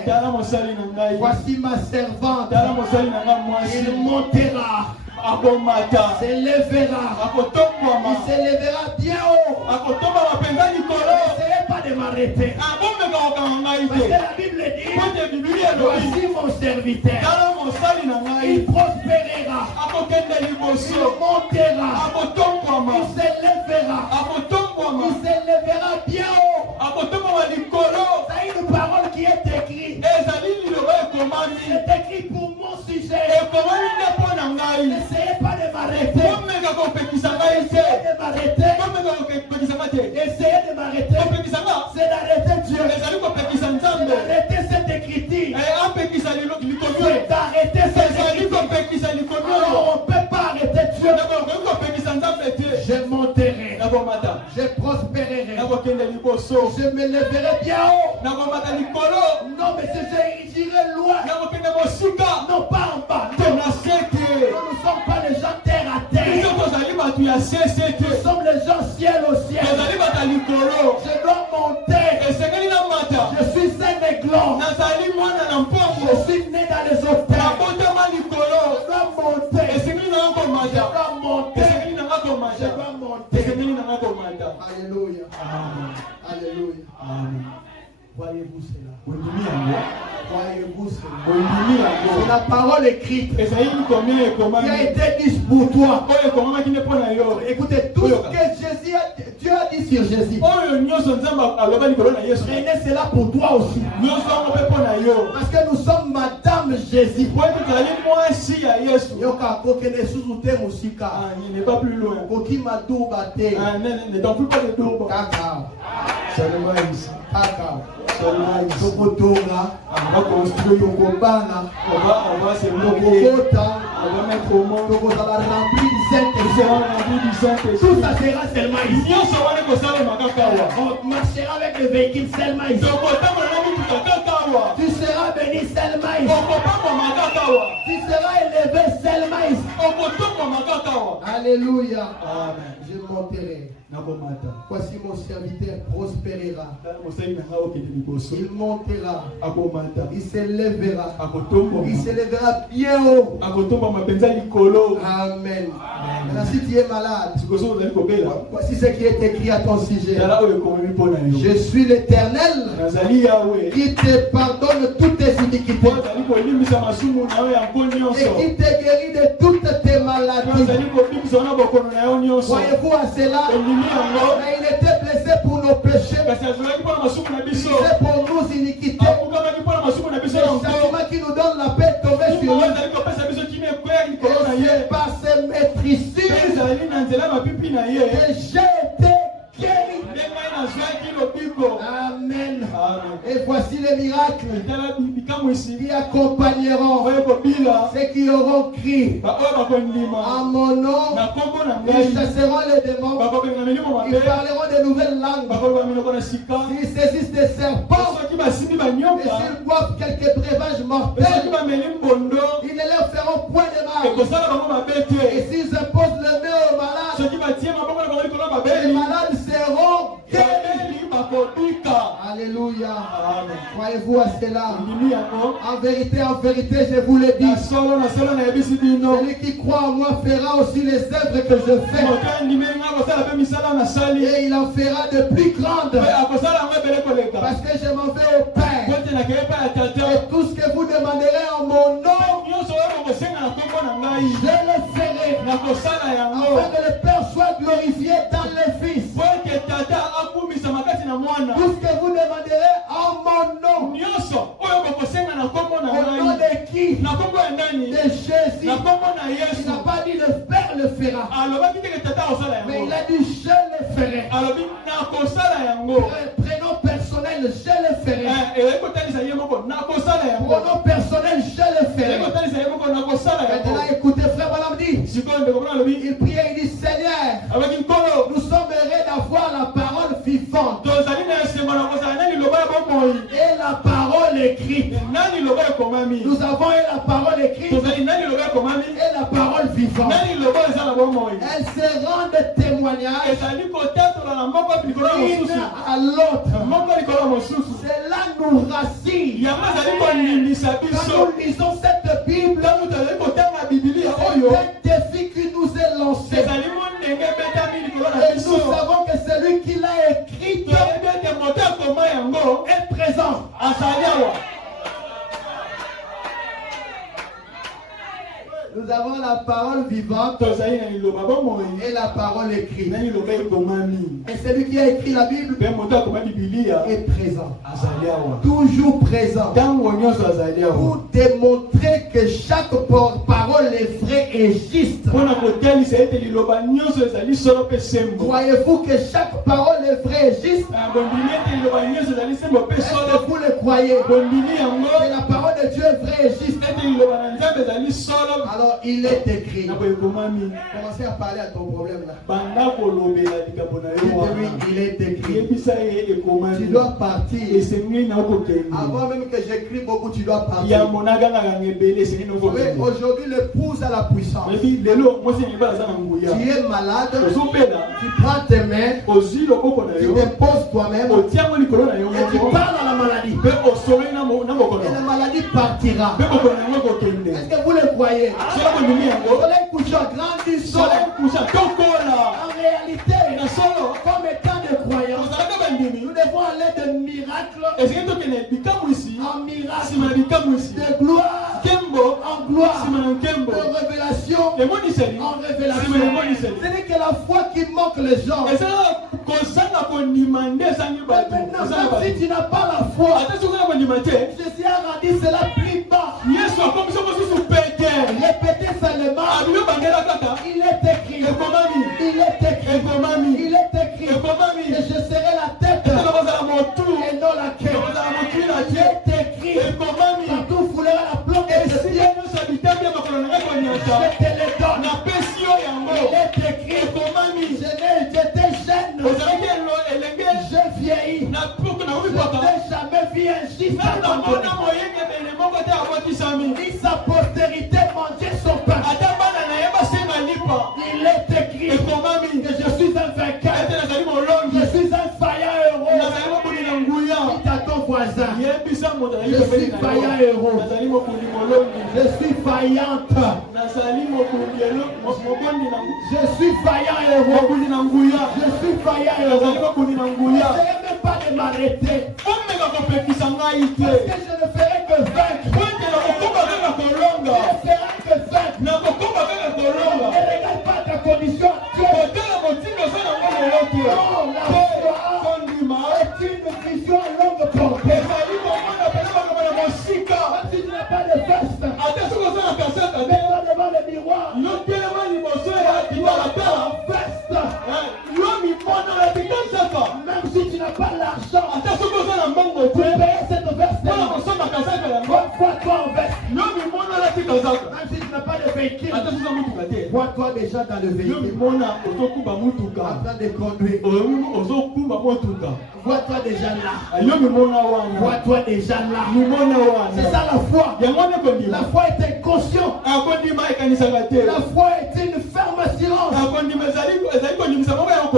Voici ma servante. Il montera, s'élèvera, il s'élèvera bien haut. N'essayez pas de m'arrêter. Parce que la Bible dit, voici mon serviteur. Il prospérera, il montera, il s'élèvera, il s'élèvera bien haut. C'est une parole qui est écrite. C'est écrit pour mon sujet. N'essayez pas de m'arrêter. Essayez de m'arrêter. Essayez de m'arrêter. C'est d'arrêter Dieu. C'est d'arrêter cette écriture. C'est d'arrêter cette écriture. Alors on ne peut pas arrêter Dieu. Je monterai. Je prospérerai. Je me lèverai bien haut. Non, mais j'irai loin. Non, pas en bas. Non. Nous ne sommes pas les gens terre à terre. Nous sommes les gens ciel au ciel. Je dois monter. Je suis un aiglon. Je suis né dans les auteurs. Je dois monter. Je dois monter. Je dois monter. Alléluia. Alléluia. Voyez-vous cela? Voyez-vous cela? C'est la parole écrite qui a été dite pour toi. Écoutez, tout ce que Dieu a dit sur Jésus, prenez cela pour toi aussi. Parce que nous sommes Madame Jésus. Il n'est pas plus loin. Ne t'en fous pas de tour. Seulement ici. On va construire, on va se bloquer, on va mettre au monde, on va remplir Saint-Esprit. Tout ça sera seulement ici. On marchera avec le véhicule seulement ici. Tu seras béni seulement ici. Tu seras élevé seulement ici. Alléluia. Amen. Je monterai. Voici mon serviteur prospérera. Il montera. Il s'élèvera. Il s'élèvera bien haut. Amen. Maintenant, si tu es malade, voici ce qui est écrit à ton sujet. Je suis l'Éternel qui te pardonne toutes tes iniquités et qui te guérit de toutes tes maladies. Voyez-vous à cela? Mais il était blessé pour nos péchés. Il est pour nos iniquités. Le châtiment qui nous donne la paix tombé sur nous. Et c'est par ces maîtrisures que j'ai été guéri. Amen. Et voici les miracles qui accompagneront ceux qui auront crié en mon nom. Ils chasseront les démons. Ils parleront de nouvelles langues. S'ils saisissent des serpents et s'ils boivent quelques breuvages mortels, ils ne leur feront point de mal. Et s'ils imposent le nez aux malades, les malades seront guéris. Alléluia. Croyez-vous à cela? En vérité, je vous le dis. Celui qui croit en moi fera aussi les œuvres que je fais. Et il en fera de plus grandes. Parce que je m'en vais au Père. Et tout ce que vous demanderez en mon nom, je le ferai. Afin que le Père soit glorifié dans le Fils. Tout ce que vous demanderez en mon nom. Au nom de qui? De Jésus. Il n'a pas dit le Père le fera. Mais il a dit je le ferai. Prénom personnel, je le ferai. Pronom personnel, je le ferai. Maintenant écoutez, frère Malam dit. Il priait, il dit Seigneur, nous sommes heureux d'avoir la parole vivante. Et la parole écrite. Nous avons eu la parole écrite et la parole vivante. Elles se rendent témoignage l'une à l'autre. Cela nous rassure. Quand nous lisons cette Bible, c'est un défi qui nous est lancé. Et nous savons que celui qui l'a écrit est présent. Nous avons la parole vivante et la parole écrite. Et celui qui a écrit la Bible est présent. Toujours présent. Pour démontrer que chaque parole est vraie et juste. Croyez-vous que chaque parole est vraie et juste? Est-ce que vous le croyez? Que la parole de Dieu est vraie et juste. Alors il est écrit. Commencez à parler à ton problème là. Dites-lui, il est écrit. Tu dois partir. Avant même que j'écris beaucoup, tu dois partir. Oui, aujourd'hui l'épouse a la puissance. Tu es malade. Tu prends tes mains. Tu déposes toi-même. Et tu parles à la maladie. Et la maladie partira. Est-ce que vous le croyez? Soleil couchant, grandissant. En réalité, comme étant des croyants, nous devons aller de miracle en miracle, de gloire en gloire, de révélation en révélation. C'est-à-dire que la foi qui manque les gens. Maintenant, si tu n'as pas la foi, Jésus a rendu cela plus bas. Répétez seulement. Il est écrit. Il est écrit. Il est écrit. Et je serai la tête et non la queue. Il est écrit. Partout foulera la plante. Je te les donne. J'ai vieilli. Je n'ai jamais vu un juste ni sa postérité manger son pain. Il est écrit que je suis un vainqueur. Je suis un vaillant héros. Dis à ton voisin, je suis vaillant héros. Je suis vaillante. Je suis vaillant héros. Je suis vaillant héros. Je ne serai même pas de m'arrêter. Parce que je ne ferai que vaincre. Je ne ferai que vaincre. Ne regarde pas ta condition actuelle. Non, la foi est une vision à longue portée. Même si tu n'as pas de veste, mets-toi devant le miroir. Tu dois avoir un veste. Même si tu n'as pas l'argent, tu peux payer cette veste. Vois-toi en veste. Même si tu n'as pas de véhicule, vois-toi déjà dans le véhicule. En train de conduire. Vois-toi déjà là. Vois-toi déjà là. C'est ça la foi. La foi est inconscient. La foi est une ferme silence.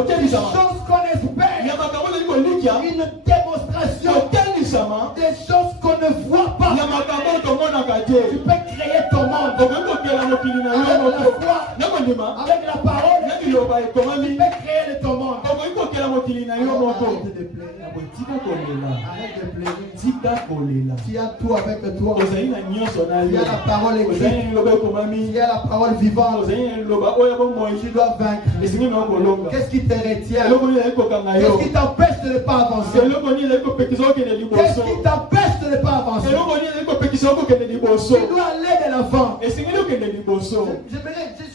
Des choses qu'on espère. Une démonstration. Des choses qu'on ne voit pas. Tu peux créer ton monde. Avec la foi, avec la parole, tu peux créer ton monde. Arrête de pleurer. Tu as tout avec toi. Tu as la parole écrite. Tu as la parole vivante. Tu dois vaincre. Qu'est-ce qui te retient? Qu'est-ce qui t'empêche de ne pas avancer? Qu'est-ce qui t'empêche de ne pas avancer? Tu dois aller de l'avant. Je suis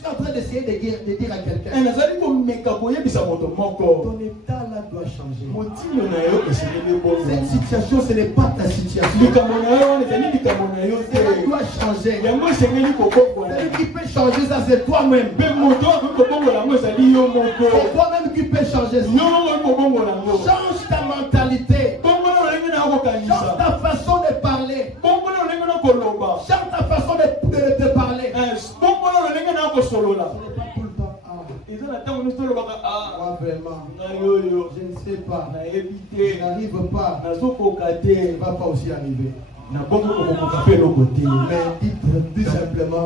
en train d'essayer de dire à quelqu'un, ton état là doit changer. Cette situation, ce n'est pas ta situation. Cela doit changer. Celui qui peut changer ça, c'est toi-même. C'est toi-même qui peux changer ça. Change ta mentalité. Change ta façon de parler. Change ta façon de te parler. Ce n'est pas tout le temps. Moi vraiment, je ne sais pas. Je n'arrive pas. Tu ne vas pas aussi arriver. Mais dites simplement,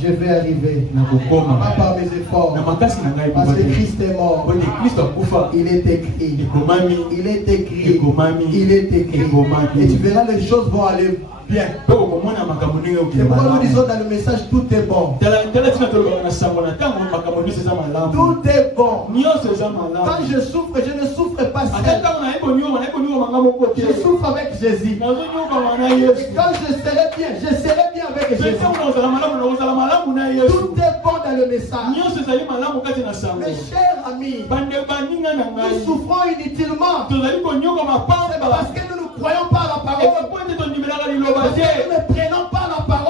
je vais arriver. Pas par mes efforts. Parce que Christ est mort. Il est écrit. Il est écrit. Il est écrit. Et tu verras, les choses vont aller bien. C'est pourquoi nous disons dans le message, tout est bon. Tout est bon. Quand je souffre, je ne souffre pas seul. Je souffre avec Jésus. Et quand je serai bien avec Jésus. Tout est bon dans le message. Mes chers amis, nous souffrons inutilement. C'est parce que nous ne croyons pas à la parole. Parce que nous ne prenons pas la parole.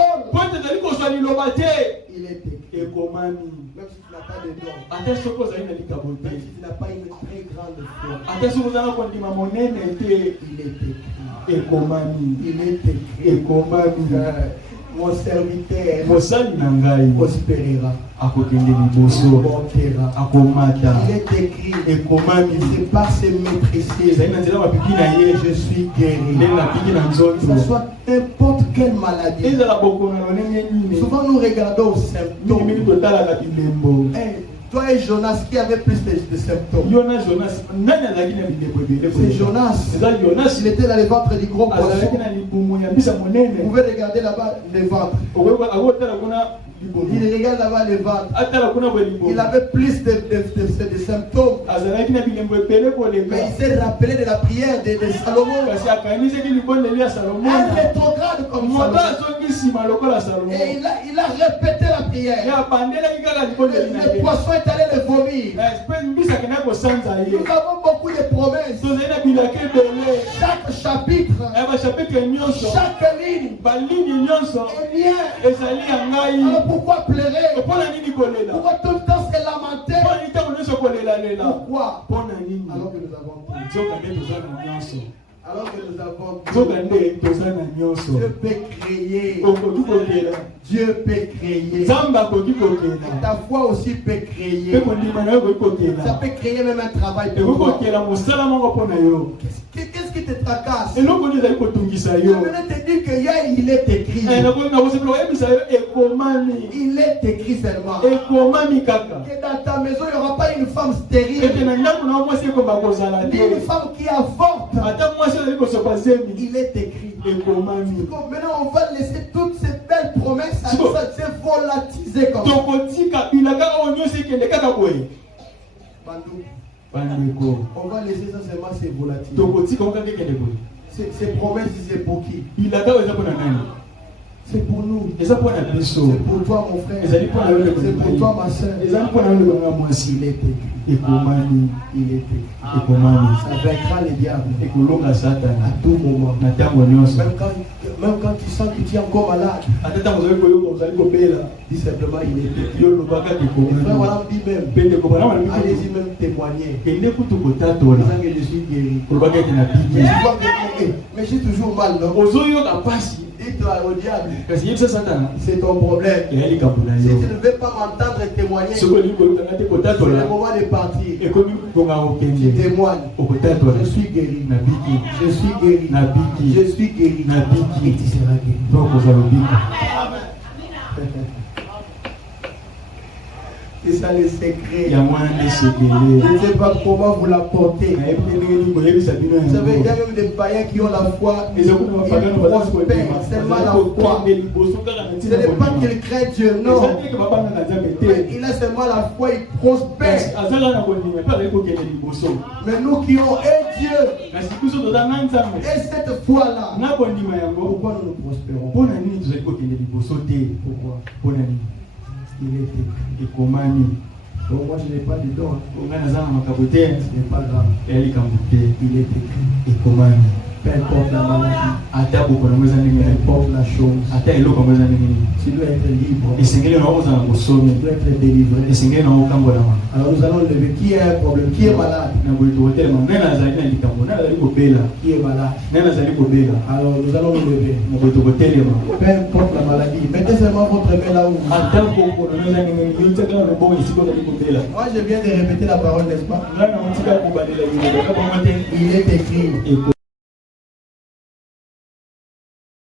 Il est écrit. Même si tu n'as pas de don. Même si tu n'as pas une très grande foi. Il est écrit. Il est écrit. Mon serviteur prospérera. Il est écrit. C'est par ses maîtrises je suis guéri. Que ce soit n'importe quelle maladie. Souvent nous regardons aux symptômes. Toi et Jonas, qui avait plus de symptômes? C'est Jonas. Il était dans le ventre du gros poisson. Vous pouvez regarder là-bas le ventre. Il regarde là-bas le ventre. Il avait plus de symptômes. Mais il s'est rappelé de la prière de Salomon. Un rétrograde comme Salomon. Et il a répété la prière. Le poisson est allé le vomir. Nous avons beaucoup de promesses. Chaque chapitre, chaque ligne est bien. Alors pourquoi pleurer? Pourquoi tout le temps se lamenter? Pourquoi? Alors que nous avons tout. Alors que nous avons tout. Dieu peut créer. Dieu peut créer. Et ta foi aussi peut créer. Ça peut créer même un travail pour toi. Qu'est-ce qui te tracasse? Je venais te dire que hier il est écrit. Il est écrit seulement. Que dans ta maison il n'y aura pas une femme stérile. Ni une femme qui avorte. Il est écrit. Maintenant on va laisser toutes ces belles promesses à nous se volatiser comme ça. On va laisser ça seulement se volatiser. Ces promesses, c'est pour qui? C'est pour nous. C'est pour toi mon frère. C'est pour toi ma soeur. Il est écrit. Il est écrit. Ça vaincra les diables à tout moment. Même quand tu sens que tu es encore malade, dis simplement il est écrit. Les frères voilà dit même. Allez-y même témoigner. Que je suis guéri. Mais j'ai toujours mal, non? Dis-toi au diable, c'est ton problème. Si tu ne veux pas m'entendre témoigner, c'est le moment de partir. Tu témoignes. Je suis guéri. Je suis guéri. Je suis guéri. Et tu seras guéri. C'est ça le secret. Je ne sais pas comment vous l'apportez. Vous savez, il y a même des païens qui ont la foi. Ils prospèrent. Seulement la foi. Ce n'est pas qu'il craint Dieu, non. Il a seulement la foi, il prospère. Mais nous qui ont un Dieu et cette foi-là, pourquoi nous ne prospérons pas? Pourquoi? Il est écrit. Bon, moi je n'ai pas de don. Ce n'est pas grave. Il est écrit. Peu importe la maladie, peu importe la chose, tu dois être libre, tu dois être délivré. Alors nous allons lever. Qui a un problème? Qui est malade? Qui est malade? Alors nous allons nous lever. Peu importe la maladie, mettez seulement votre main là où vous êtes. Moi je viens de répéter la parole, n'est-ce pas? Il est écrit.